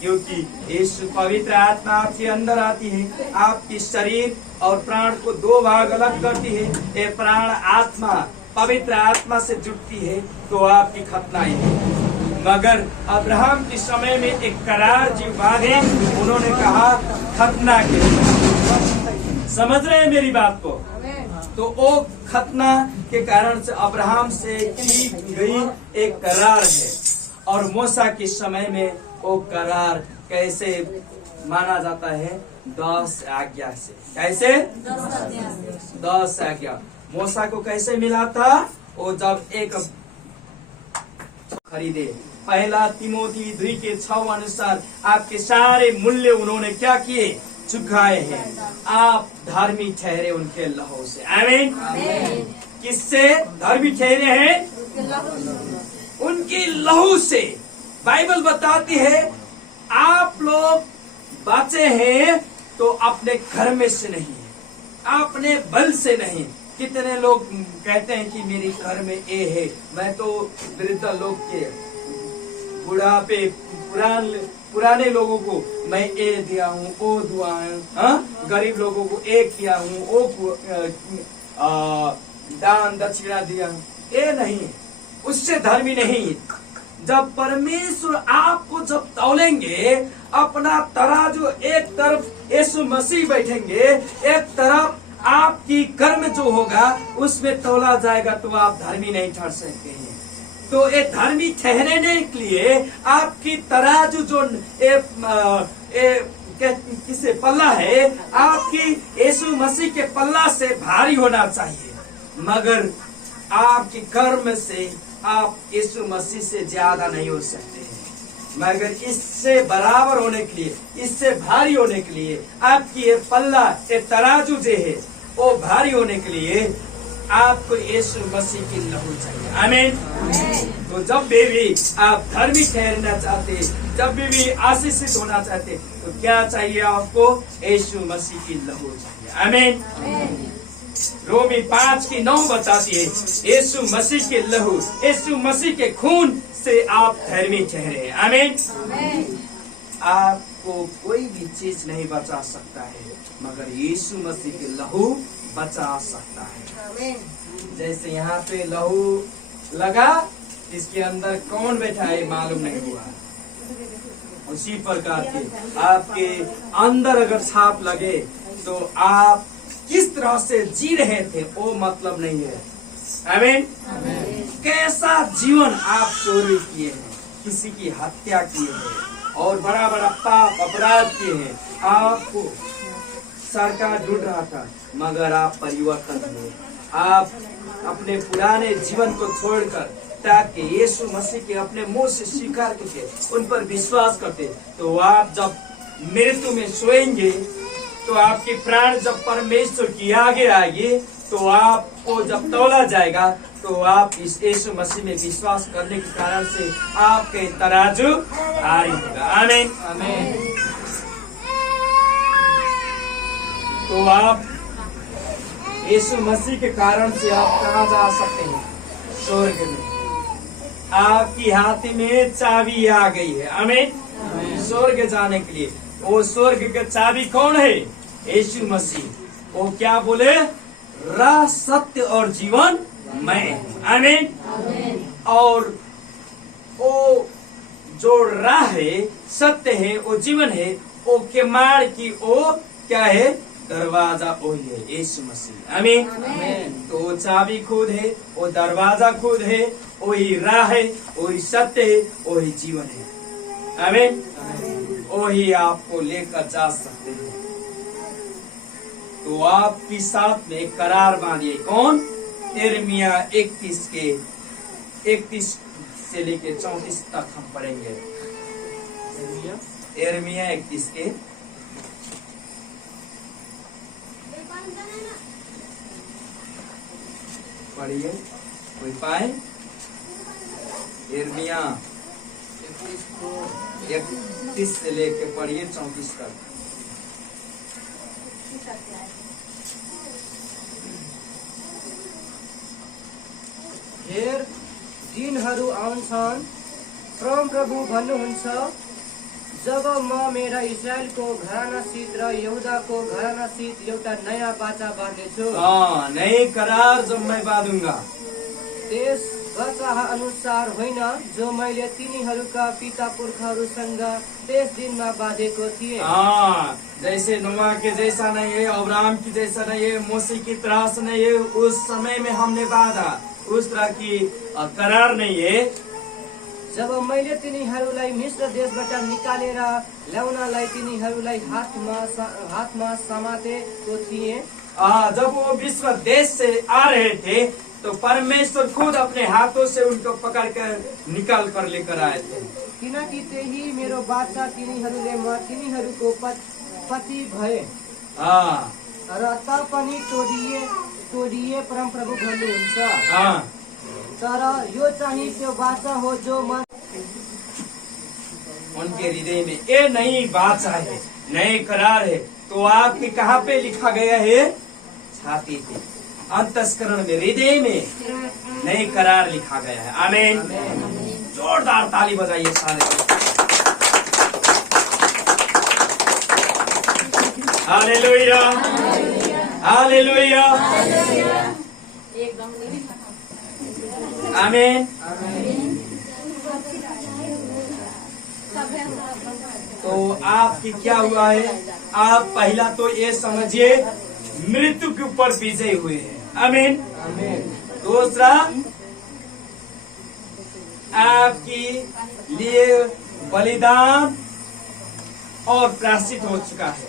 क्योंकि यीशु पवित्र आत्मा आपके अंदर आती है, आपके शरीर और प्राण को 2 भाग अलग करती है। ये प्राण आत्मा पवित्र आत्मा से जुड़ती है तो आपकी खतना है। मगर अब्राहम के समय में एक करार जीवा है, उन्होंने कहा खतना के। समझ रहे हैं मेरी बात को? तो वो खतना के कारण से अब्राहम से की गई एक करार है। और मूसा के समय में वो करार कैसे माना जाता है? 10 आज्ञा से। कैसे? 10 आज्ञा। मूसा को कैसे मिला था? वो जब एक खरीदे। 1 तिमोथी 2:6 अनुसार आपके सारे मूल्य उन्होंने क्या किए? चुकाए हैं। आप धार्मिक ठहरे उनके लहू से। आमीन। किससे धर्मी ठहरे हैं? उनकी लहू से। बाइबल बताती है आप लोग बचे हैं तो अपने घर में से नहीं, अपने बल से नहीं। कितने लोग कहते हैं कि मेरे घर में ये है, मैं तो वृद्ध लोग के बुढ़ापे पुराने लोगों को मैं ये दिया हूँ, वो दुआ है, गरीब लोगों को एक किया हूँ, वो दान दक्षिणा दिया। ये नहीं, उससे धर्मी नहीं। जब परमेश्वर आपको जब तौलेंगे, अपना तराजू एक तरफ यीशु मसीह बैठेंगे, एक तरफ आपकी कर्म जो होगा उसमें तौला जाएगा, तो आप धर्मी नहीं ठहर सकते हैं। तो ये धर्मी ठहरने के लिए आपकी तराजू जो किसे पल्ला है, आपकी यीशु मसीह के पल्ला से भारी होना चाहिए। मगर आपके कर्म से आप यीशु मसीह से ज्यादा नहीं हो सकते हैं। मगर इससे बराबर होने के लिए, इससे भारी होने के लिए आपकी ये पल्ला, ये तराजू जो है वो भारी होने के लिए आपको यीशु मसीह की लहू चाहिए। आमीन। तो जब भी आप धर्मी ठहरना चाहते, जब भी आशीषित होना चाहते, तो क्या चाहिए आपको? यीशु मसीह की लहू चाहिए। आमीन। रोमी 5:9 बताती है यीशु मसीह के लहू, यीशु मसीह के खून से आप धर्मी ठहरे। आमीन। आपको कोई भी चीज नहीं बचा सकता है, मगर यीशु मसीह के लहू बचा सकता है। जैसे यहाँ पे लहू लगा, इसके अंदर कौन बैठा है मालूम नहीं हुआ। उसी प्रकार के आपके अंदर अगर छाप लगे तो आप किस तरह से जी रहे थे वो मतलब नहीं है। आमीन। कैसा जीवन आप चोरी किए हैं, किसी की हत्या किए हैं और बड़ा बड़ा पाप अपराध किए हैं, आपको सरकार ढूंढ रहा था, मगर आप परिवर्तन हुए। आप अपने पुराने जीवन को छोड़कर ताकि यीशु मसीह के अपने मुंह से स्वीकार करके उन पर विश्वास करते, तो आप जब मृत्यु में सोएंगे तो आपके प्राण जब परमेश्वर की आगे आएगी, तो आपको जब तौला जाएगा तो आप इस यीशु मसीह में विश्वास करने के कारण से आपके तराजू भारी होगा। आमीन। आमीन। तो आप यीशु मसीह के कारण से आप कहाँ जा सकते हैं? स्वर्ग में। आपकी हाथ में चाबी आ गई है। आमीन। स्वर्ग जाने के लिए वो स्वर्ग की चाबी कौन है? यीशु मसीह। वो क्या बोले? राह, सत्य और जीवन मैं हूँ। आमीन। और वो जो राह है, सत्य है, वो जीवन है, वो किमाड़ की वो क्या है? दरवाजा वही है, यीशु मसीह। आमीन। तो वो चाबी खुद है, वो दरवाजा खुद है, वही राह है, वही सत्य है, वही जीवन है। आमीन। वही आपको लेकर जा सकते हैं। तो आपके साथ में एक करार बांधिए। कौन? यिर्मयाह 31 से लेके 34 तक हम पढ़ेंगे। यिर्मयाह 31 के पढ़िए, कोई पाए? यिर्मयाह 31 से लेके पढ़िए 34 तक। हेर, दिनहरू आउँछन्, परमप्रभु भन्नुहुन्छ, जब म मेरा इस्राएलको घरानासित र यहुदाको घरानासित एउटा नयाँ बाचा बाँध्नेछु। नए करार जब मैं बांधूंगा, त्यस बाचा अनुसार होइन जो मैले तिनीहरूका पिता पुर्खाहरूसँग त्यस दिनमा बाँधेको थिएँ। जैसे नोआ के जैसा नहीं है, अब्राहम की जैसा नहीं है, मूसा की तरह से नहीं है, उस समय में हमने बांधा, उस तरह की करार नहीं है। जब मैले तिनीहरूलाई मिस्र देशबाट निकालेर ल्याउनलाई तिनीहरूलाई हातमा समातेको थिएँ। जब वो विश्व देश से आ रहे थे तो परमेश्वर खुद अपने हाथों से उनको पकड़ कर निकाल कर लेकर आए थे। किनकि त्यही मेरो बाचा तिनीहरूले म तिनीहरूको पति भए र तापनि तोडिए परमप्रभु भन्नुहुन्छ। तर यो चाहिँ त्यो बाचा हो जो म उनके हृदय में ये नई बाचा है, नए करार है। तो आपके कहाँ पे लिखा गया है? छाती पे, अंतस्करण में, हृदय में नए करार लिखा गया है। आमीन। जोरदार ताली बजाइए सारे। हालेलुया, हालेलुया, आमीन। तो आपकी क्या हुआ है? आप पहला तो ये समझिए, मृत्यु के ऊपर विजय हुए हैं। आमीन। दूसरा, आपकी लिए बलिदान और प्रायश्चित हो चुका है।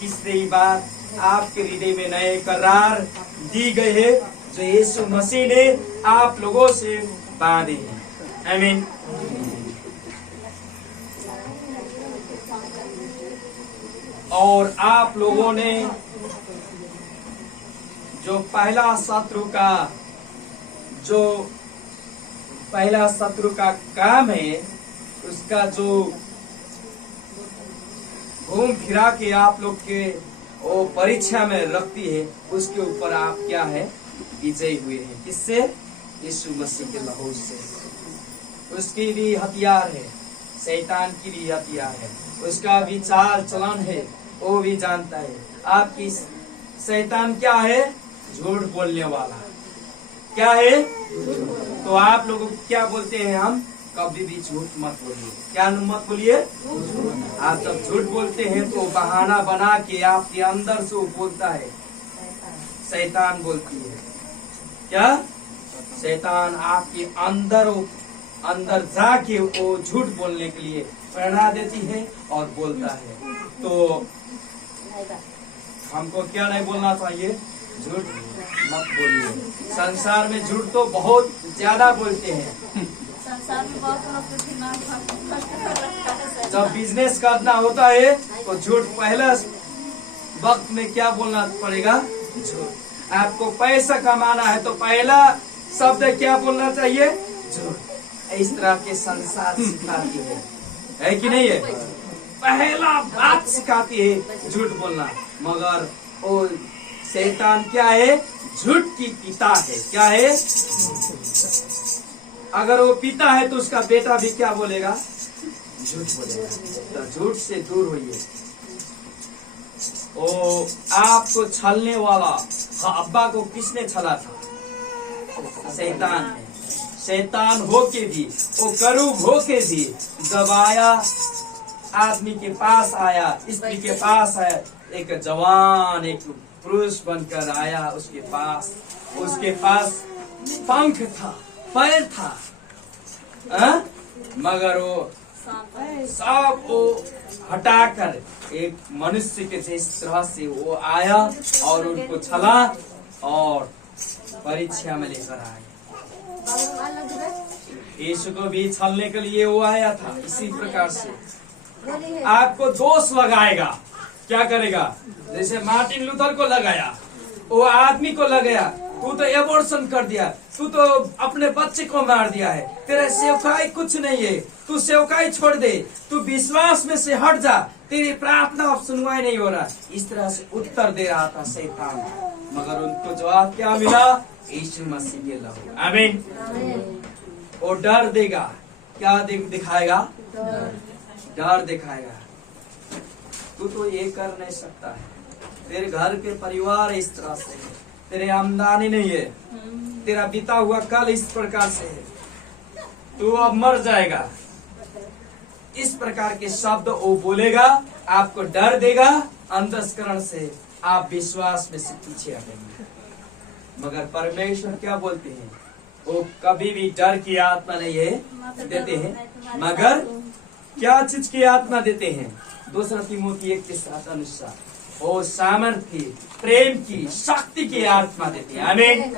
तीसरी बात, आपके हृदय में नए करार दी गई है जो यीशु मसीह ने आप लोगों से बांधे हैं। आमीन। और आप लोगों ने जो पहला शत्रु का काम है, उसका जो घूम फिरा के आप लोग के वो परीक्षा में रखती है, उसके ऊपर आप क्या है? विजय हुए हैं। किससे? यीशु मसीह के लहू से। उसकी भी हथियार है, शैतान की भी हथियार है, उसका भी चाल चलन है, वो भी जानता है। आपकी शैतान क्या है? झूठ बोलने वाला। क्या है? तो आप लोगों को क्या बोलते हैं हम? कभी भी झूठ मत बोलिए। क्या मत बोलिए? आप जब झूठ बोलते हैं तो बहाना बना के आपके अंदर से वो बोलता है, शैतान बोलती है। क्या? शैतान आपके अंदर जाके वो झूठ बोलने के लिए प्रेरणा देती है और बोलता है। तो हमको क्या नहीं बोलना चाहिए? झूठ मत बोलिए। संसार में झूठ तो बहुत ज्यादा बोलते हैं। जब बिजनेस करना होता है तो झूठ पहला वक्त में क्या बोलना पड़ेगा? झूठ। आपको पैसा कमाना है तो पहला शब्द क्या बोलना चाहिए? झूठ। इस तरह के संसार सिखाती है कि नहीं है? पहला बात सिखाती है झूठ बोलना। मगर वो शैतान क्या है? झूठ की पिता है। क्या है? अगर वो पिता है तो उसका बेटा भी क्या बोलेगा? झूठ बोलेगा। तो झूठ से दूर होइए। वो आपको छलने वाला, हव्वा को किसने छला था? शैतान ने। शैतान होके भी, वो करूब होके भी जब आया, आदमी के पास आया, स्त्री के पास आया, एक जवान, एक पुरुष बनकर आया उसके पास पंख था, पैर था, मगर वो सब वो हटाकर एक मनुष्य के जिस तरह से वो आया और उनको छला और परीक्षा में लेकर आया। यीशु को भी छलने के लिए वो आया था। इसी प्रकार से आपको दोष लगाएगा, क्या करेगा? जैसे मार्टिन लूथर को लगाया, वो आदमी को लगाया, तू तो एबॉर्शन कर दिया, तू तो अपने बच्चे को मार दिया है, तेरा सेवकाई कुछ नहीं है, तू सेवकाई छोड़ दे, तू विश्वास में से हट जा, तेरी प्रार्थना अब सुनवाई नहीं हो रहा। इस तरह से उत्तर दे रहा था शैतान, मगर उनको जवाब क्या मिला? यीशु मसीह के लहू। आमीन। वो डर देगा, क्या दिखाएगा? डर दिखाएगा। तू तो ये कर नहीं सकता है, तेरे घर के परिवार इस तरह से है, तेरे आमदनी नहीं है, तेरा बीता हुआ कल इस प्रकार से है, तू अब मर जाएगा। इस प्रकार के शब्द वो बोलेगा, आपको डर देगा, अंधस्करण से आप विश्वास में से पीछे हटेंगे। मगर परमेश्वर क्या बोलते हैं? वो कभी भी डर की आत्मा नहीं है देते हैं, मगर क्या चीज की आत्मा देते हैं? 2 तीमुथी 1:7 अनुसार वो सामर्थ्य, प्रेम की, शक्ति की आत्मा देते हैं। आमीन।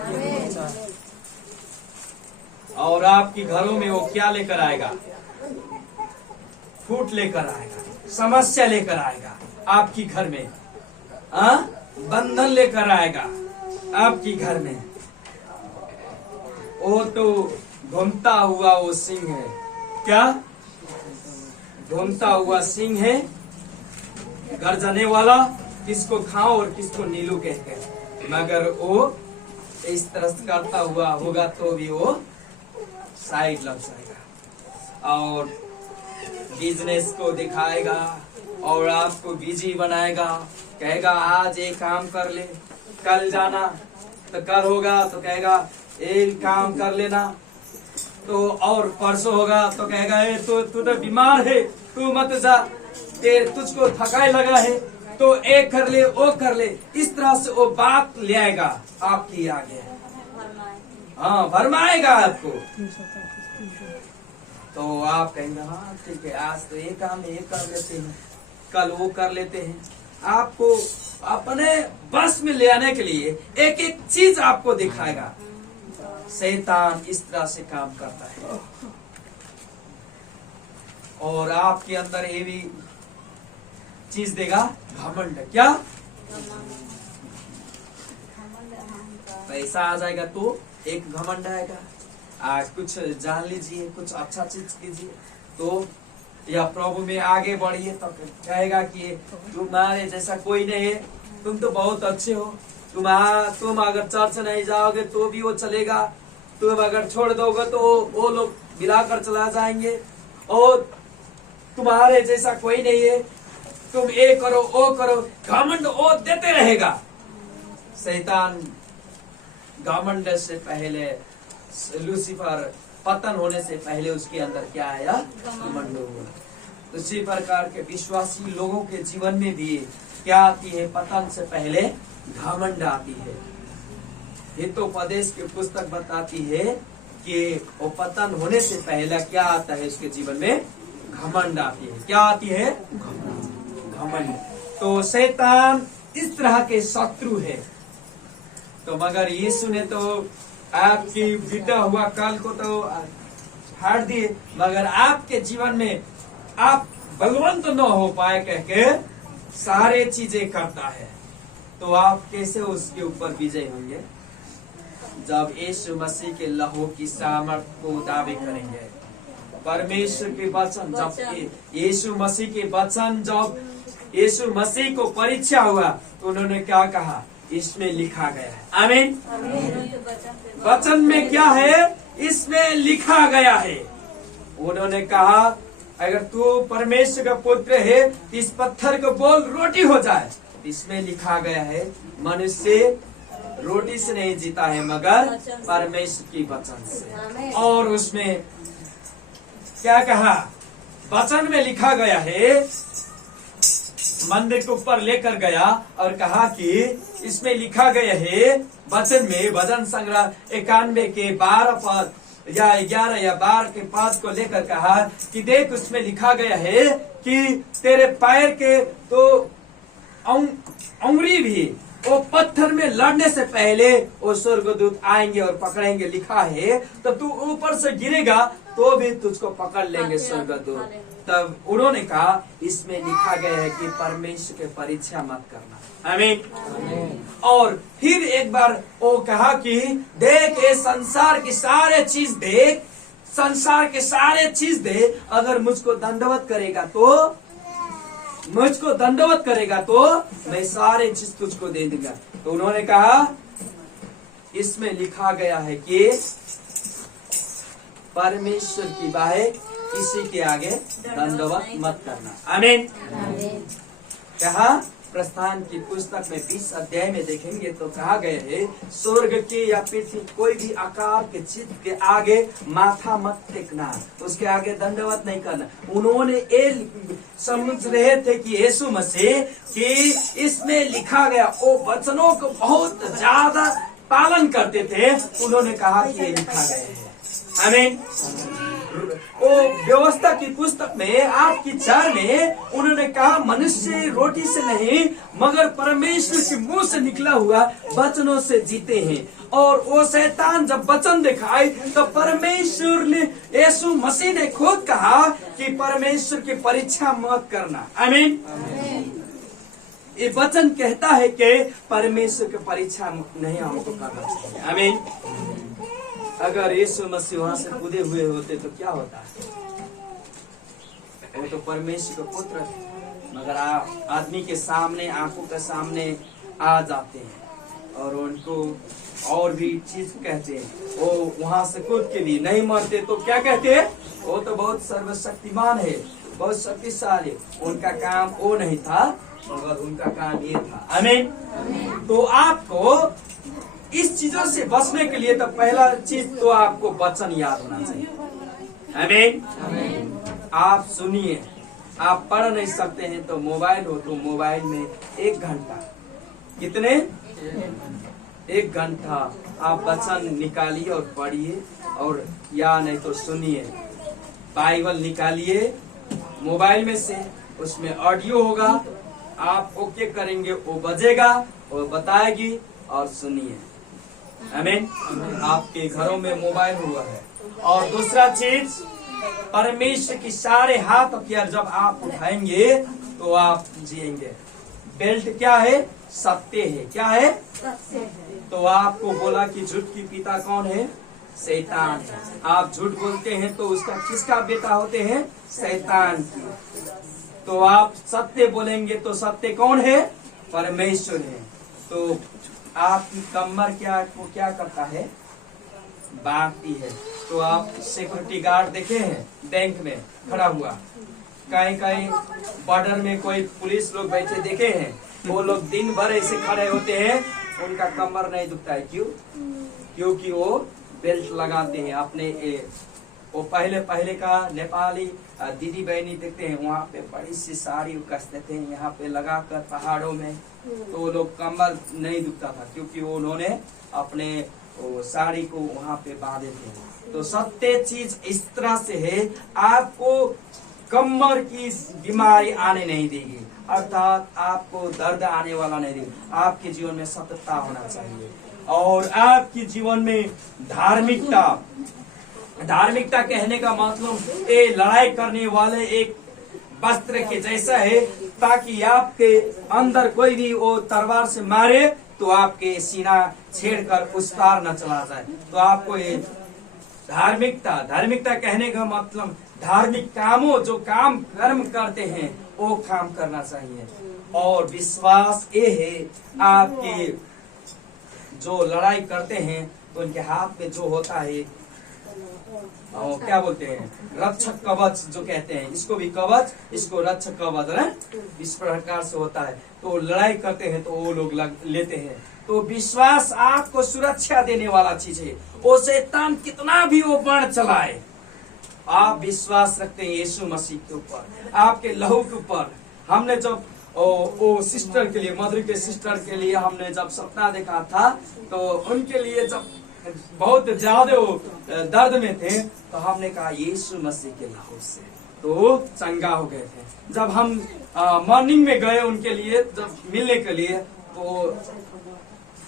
और आपके घरों में वो क्या लेकर आएगा? फूट लेकर आएगा, समस्या लेकर आएगा आपकी घर में, बंधन लेकर आएगा आपकी घर में। वो तो घूमता हुआ वो सिंह है, क्या? घूमता हुआ सिंह है, गर्जने वाला, किसको खाओ और किसको नीलू कहकर, मगर वो इस तरह करता हुआ होगा तो भी वो साइड लग जाएगा और बिजनेस को दिखाएगा और आपको बिजी बनाएगा, कहेगा आज एक काम कर ले, कल जाना तो कल होगा तो कहेगा एक काम कर लेना, तो और परसों होगा तो कहेगा तू तो बीमार है, तू मत जा, तुझको थकाई लगा है तो एक कर ले, वो कर ले। इस तरह से वो बात ले आएगा आपकी आगे, हाँ भरमाएगा आपको। तो आप कहेंगे हाँ ठीक है, आज तो ये काम ये कर लेते हैं, कल वो कर लेते हैं। आपको अपने बस में ले आने के लिए एक एक चीज आपको दिखाएगा। शैतान इस तरह से काम करता है और आपके अंदर ये भी चीज देगा, घमंड। क्या? पैसा आ जाएगा तो एक घमंड आएगा, आज कुछ जान लीजिए, कुछ अच्छा चीज कीजिए तो, या प्रभु में आगे बढ़िए तो कहेगा कि तुम्हारे जैसा कोई नहीं है, तुम तो बहुत अच्छे हो, तुम अगर चर्च नहीं जाओगे तो भी वो चलेगा, तुम अगर छोड़ दोगे तो वो लोग मिलाकर चला जाएंगे, और तुम्हारे जैसा कोई नहीं है, तुम ये करो वो करो, घमंड वो देते रहेगा। शैतान घमंड से पहले, लूसीफर पतन होने से पहले उसके अंदर क्या आया? घमंड हुआ। उसी प्रकार के विश्वासी लोगों के जीवन में भी क्या आती है? पतन से पहले घमंड आती है। हितोपदेश की पुस्तक बताती है कि वो पतन होने से पहले क्या आता है उसके जीवन में? घमंड आती है। क्या आती है? घमंड। तो शैतान इस तरह के शत्रु है। तो मगर यीशु ने तो आपकी बीता हुआ काल को तो हार दिए, मगर आपके जीवन में आप बलवंत न हो पाए कह के सारे चीजें करता है, तो आप कैसे उसके ऊपर विजय होंगे? जब यीशु मसीह के लहू की सामर्थ को दावे करेंगे। परमेश्वर के वचन, जब यीशु मसीह के वचन, जब यीशु मसीह को परीक्षा हुआ तो उन्होंने क्या कहा? इसमें लिखा गया है। आमीन। वचन में क्या है? इसमें लिखा गया है। उन्होंने कहा अगर तू परमेश्वर का पुत्र है तो इस पत्थर को बोल रोटी हो जाए। इसमें लिखा गया है मनुष्य रोटी से नहीं जीता है मगर परमेश्वर की वचन से। और उसमें क्या कहा, वचन में लिखा गया है, मंदिर के ऊपर लेकर गया और कहा कि इसमें लिखा गया है वचन में, भजन संग्रह 91 के 12 पद या 11 या 12 के पद को लेकर कहा कि देख उसमें लिखा गया है कि तेरे पैर के तो उंगली भी वो पत्थर में लड़ने से पहले वो स्वर्गदूत आएंगे और पकड़ेंगे, लिखा है। तो तू ऊपर से गिरेगा तो भी तुझको पकड़ लेंगे स्वर्गदूत। तब उन्होंने कहा इसमें लिखा गया है कि परमेश्वर के परीक्षा मत करना। आमीन। और फिर एक बार वो कहा कि देख ये संसार की सारे चीज देख, संसार के सारे चीज दे, अगर मुझको दंडवत करेगा तो मैं सारे चीज तुझको दे दूंगा। तो उन्होंने कहा इसमें लिखा गया है कि परमेश्वर की बाहें किसी के आगे दंडवत मत करना। आमीन। कहा प्रस्थान की पुस्तक में 20 अध्याय में देखेंगे तो कहा गया है स्वर्ग के या पृथ्वी कोई भी आकार के चित्त के आगे माथा मत टेकना, उसके आगे दंडवत नहीं करना। उन्होंने ये समझ रहे थे कि यीशु मसीह कि इसमें लिखा गया वो वचनों को बहुत ज्यादा पालन करते थे। उन्होंने कहा कि ये लिखा गया है। आमीन। वो व्यवस्था की पुस्तक में 8 की 4 में उन्होंने कहा मनुष्य रोटी से नहीं मगर परमेश्वर के मुंह से निकला हुआ वचनों से जीते हैं। और वो शैतान जब वचन दिखाए तो परमेश्वर ने, यीशु मसीह ने खुद कहा कि परमेश्वर की परीक्षा मत करना। आमीन। ये वचन कहता है कि परमेश्वर की परीक्षा नहीं हमको करना चाहिए। आमीन। अगर यीशु मसीह वहां से कूदे हुए होते तो क्या होता है, वो तो परमेश्वर के पुत्र मगर आदमी के सामने, आंखों के सामने आ जाते हैं और उनको और भी चीज कहते हैं। वो वहां से कूद के भी नहीं मरते तो क्या कहते हैं, वो तो बहुत सर्वशक्तिमान है, बहुत शक्तिशाली। उनका काम वो नहीं था मगर उनका काम ये था। आमीन। तो आपको इस चीजों से बचने के लिए तो पहला चीज तो आपको वचन याद होना चाहिए। आमीन। आप सुनिए, आप पढ़ नहीं सकते हैं तो मोबाइल हो तो मोबाइल में 1 घंटा, कितने 1 घंटा आप वचन निकालिए और पढ़िए, और या नहीं तो सुनिए। बाइबल निकालिए मोबाइल में से, उसमें ऑडियो होगा, आप ओके करेंगे, वो बजेगा, वो बताएगी और सुनिए। आमीन। आपके घरों में मोबाइल हुआ है। और दूसरा चीज, परमेश्वर की सारे हाथ हथियार जब आप उठाएंगे तो आप जिएंगे। बेल्ट क्या है, सत्य है। क्या है, तो आपको बोला कि झूठ की पिता कौन है, शैतान है। आप झूठ बोलते हैं तो उसका किसका बेटा होते हैं, शैतान की। तो आप सत्य बोलेंगे तो सत्य कौन है, परमेश्वर है। तो आपकी कमर क्या करता है, बांधती है। तो आप सिक्योरिटी गार्ड देखे हैं बैंक में खड़ा हुआ, कहीं बॉर्डर में कोई पुलिस लोग बैठे देखे हैं, वो लोग दिन भर ऐसे खड़े होते हैं, उनका कमर नहीं दुखता है। क्यों? क्योंकि वो बेल्ट लगाते हैं अपने। वो पहले का नेपाली दीदी बहनी देखते हैं, वहाँ पे बड़ी सी साड़ी कसते थे यहाँ पे लगाकर पहाड़ों में, तो वो लोग कमर नहीं दुखता था क्योंकि उन्होंने अपने साड़ी को वहाँ पे बांधे थे। तो सत्य चीज इस तरह से है, आपको कमर की बीमारी आने नहीं देगी, अर्थात आपको दर्द आने वाला नहीं देगी। आपके जीवन में सत्यता होना चाहिए और आपके जीवन में धार्मिकता कहने का मतलब ये लड़ाई करने वाले एक वस्त्र के जैसा है, ताकि आपके अंदर कोई भी वो तलवार से मारे तो आपके सीना छेड़कर उस पार न चला जाए। तो आपको ये धार्मिकता कहने का मतलब धार्मिक कामों, जो काम कर्म करते हैं वो काम करना चाहिए। और विश्वास ये है, आपके जो लड़ाई करते हैं तो उनके हाथ में जो होता है क्या बोलते हैं, रक्षक कवच जो कहते हैं, इसको भी कवच, इसको रक्षक कवच है, इस प्रकार से होता है। तो लड़ाई करते हैं तो वो लोग लेते हैं तो विश्वास आपको सुरक्षा देने वाला चीज है। वो शैतान कितना भी वो बाण चलाए, आप विश्वास रखते हैं यीशु मसीह के ऊपर, आपके लहू के ऊपर। हमने जब वो सिस्टर के लिए, मधुर के सिस्टर के लिए हमने जब सपना देखा था, तो उनके लिए जब बहुत ज्यादा वो दर्द में थे, तो हमने कहा यीशु मसीह के लहू से, तो वो चंगा हो गए थे। जब हम मॉर्निंग में गए उनके लिए, जब मिलने के लिए, तो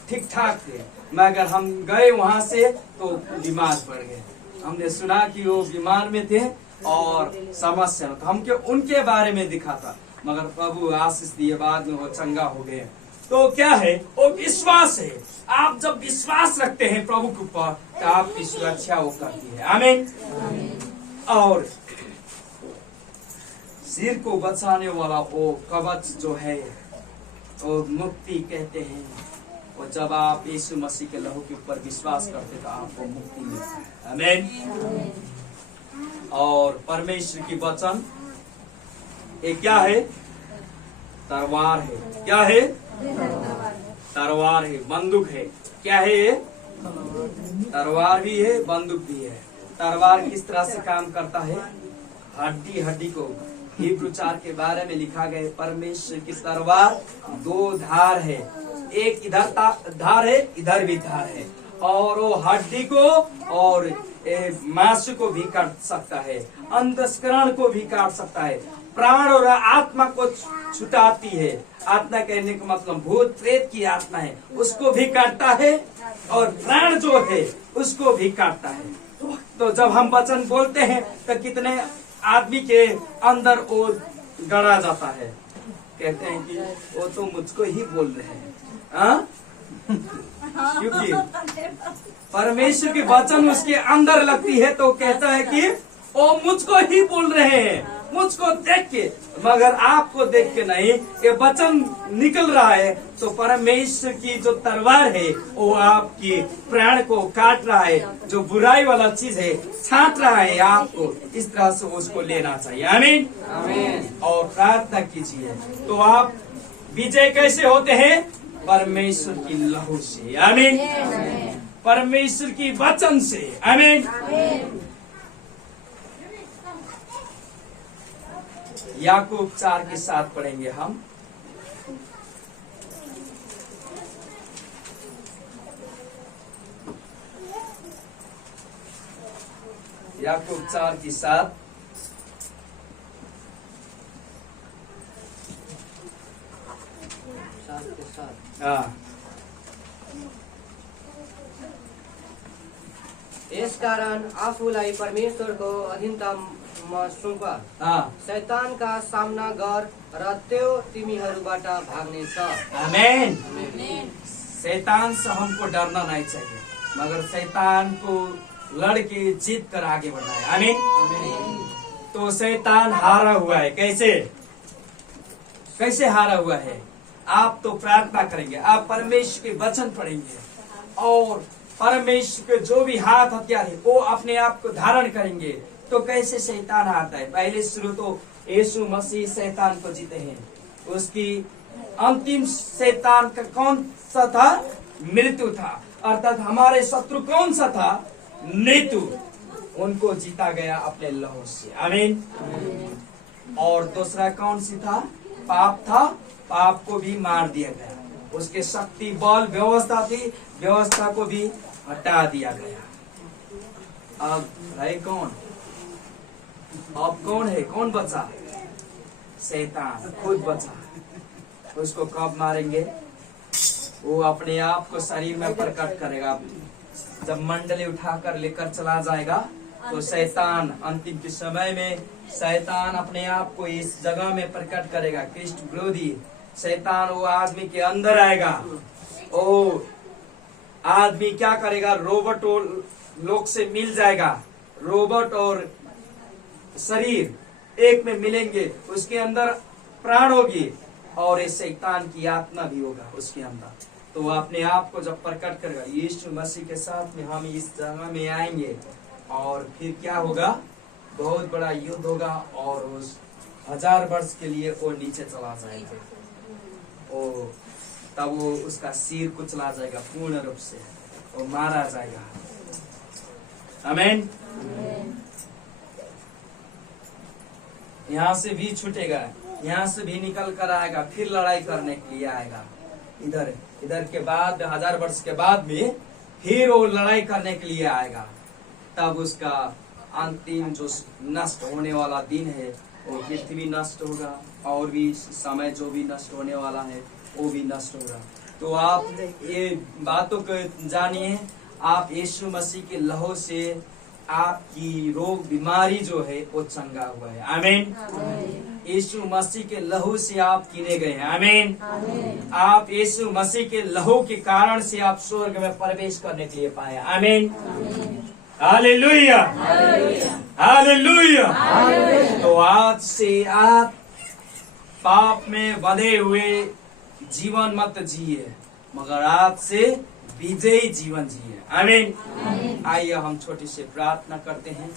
ठीक ठाक थे, मगर हम गए वहां से तो बीमार पड़ गए। हमने सुना कि वो बीमार में थे और समस्या, तो हमके उनके बारे में दिखा था, मगर प्रभु आशीष दिए, बाद में वो चंगा हो गए। तो क्या है? वो विश्वास है। आप जब विश्वास रखते हैं प्रभु के ऊपर, तो आपकी सुरक्षा वो करती है। आमीन। और सिर को बचाने वाला वो कवच जो है, वो मुक्ति कहते हैं। और जब आप यीशु मसीह के लहू के ऊपर विश्वास करते, तो आपको मुक्ति मिलती है। आमीन। और परमेश्वर की वचन ये क्या है? तलवार है। क्या है? तलवार है, बंदूक है। क्या है ये? तलवार भी है, बंदूक भी है। तलवार किस तरह से काम करता है? हड्डी हड्डी को, हिब्रू 4 के बारे में लिखा गया, परमेश्वर की तलवार 2 धार है, एक इधर धार है, इधर भी धार है, और वो हड्डी को और मांस को भी काट सकता है, अंतस्करण को भी काट सकता है, प्राण और आत्मा को छुटाती है। आत्मा कहने का मतलब भूत प्रेत की आत्मा है, उसको भी काटता है, और प्राण जो है उसको भी काटता है। तो जब हम वचन बोलते हैं, तो कितने आदमी के अंदर वो गड़ा जाता है, कहते हैं कि वो तो मुझको ही बोल रहे हैं। क्योंकि परमेश्वर की वचन उसके अंदर लगती है, तो कहता है कि वो मुझको ही बोल रहे हैं, मुझको देख के, मगर आपको देख के नहीं। ये वचन निकल रहा है, तो परमेश्वर की जो तलवार है वो आपकी प्राण को काट रहा है, जो बुराई वाला चीज है छांट रहा है आपको। इस तरह से उसको लेना चाहिए। आमीन। आमीन। और प्रार्थना कीजिए, तो आप विजय कैसे होते हैं? परमेश्वर की लहू से। आमीन। परमेश्वर की वचन से। आमीन। याकूब 4 के 7 पढ़ेंगे हम। याकूब 4 की 7। यस कारण आफूलाई परमेश्वरको अधीनतामा सुम्प, शैतानका सामना गर र त्यो तिमीहरूबाट भाग्नेछ। आमीन। शैतान से हमको डरना नहीं चाहिए, मगर शैतान को लड़के जीत कर आगे बढ़ना है। आमीन। तो शैतान हारा हुआ है। कैसे कैसे हारा हुआ है? आप तो प्रार्थना करेंगे, आप परमेश्वर के वचन पढ़ेंगे, और परमेश्वर के जो भी हाथ हथियार है वो अपने आप को धारण करेंगे, तो कैसे शैतान हारता है? पहले शुरू तो यीशु मसीह शैतान को जीते हैं। उसकी अंतिम शैतान का कौन सा था? मृत्यु था। अर्थात हमारे शत्रु कौन सा था? मृत्यु। उनको जीता गया अपने लहू से। आमीन। और दूसरा कौन सी था? पाप था। पाप को भी मार दिया गया, उसके शक्ति बल व्यवस्था थी, व्यवस्था को भी हटा दिया गया। अब है कौन? अब कौन है? कौन बचा? शैतान खुद बचा। उसको कब मारेंगे? वो अपने आप को शरीर में प्रकट करेगा। जब मंडली उठाकर लेकर चला जाएगा, तो शैतान अंतिम के समय में शैतान अपने आप को इस जगह में प्रकट करेगा। कृष्ण विरोधी शैतान वो आदमी के अंदर आएगा। ओ आदमी क्या करेगा? रोबोट लोग से मिल जाएगा। रोबोट और शरीर एक में मिलेंगे, उसके अंदर प्राण होगी, और इस शैतान की आत्मा भी होगा उसके अंदर। तो वो अपने आप को जब प्रकट करेगा, यीशु मसीह के साथ में हम इस जगह में आएंगे, और फिर क्या होगा? बहुत बड़ा युद्ध होगा, और उस 1000 वर्ष के लिए वो नीचे चला जाएगा। ओ तब वो उसका सिर कुचला जाएगा पूर्ण रूप से, वो मारा जाएगा। आमीन। यहाँ से भी छूटेगा, यहाँ से भी निकल कर आएगा, फिर लड़ाई करने के लिए आएगा। इधर के बाद 1000 वर्ष के बाद में फिर वो लड़ाई करने के लिए आएगा। तब उसका अंतिम जो नष्ट होने वाला दिन है, वो पृथ्वी नष्ट होगा और भी समय जो भी नष्ट होने वाला है वो भी नष्ट होगा। तो आप ये बातों को जानिए, आप यीशु मसीह के लहू से आपकी रोग बीमारी जो है वो चंगा हुआ है। आमीन। यीशु मसीह के लहू से आप किने गए हैं। आमीन। आप यीशु मसीह के लहू के कारण से आप स्वर्ग में प्रवेश करने के लिए पाए। आमीन। Hallelujah, hallelujah. तो आज से आप पाप में बंधे हुए जीवन मत जिए, मगर आज से विजयी जीवन जिए। आमीन। आइए हम छोटी सी प्रार्थना करते हैं।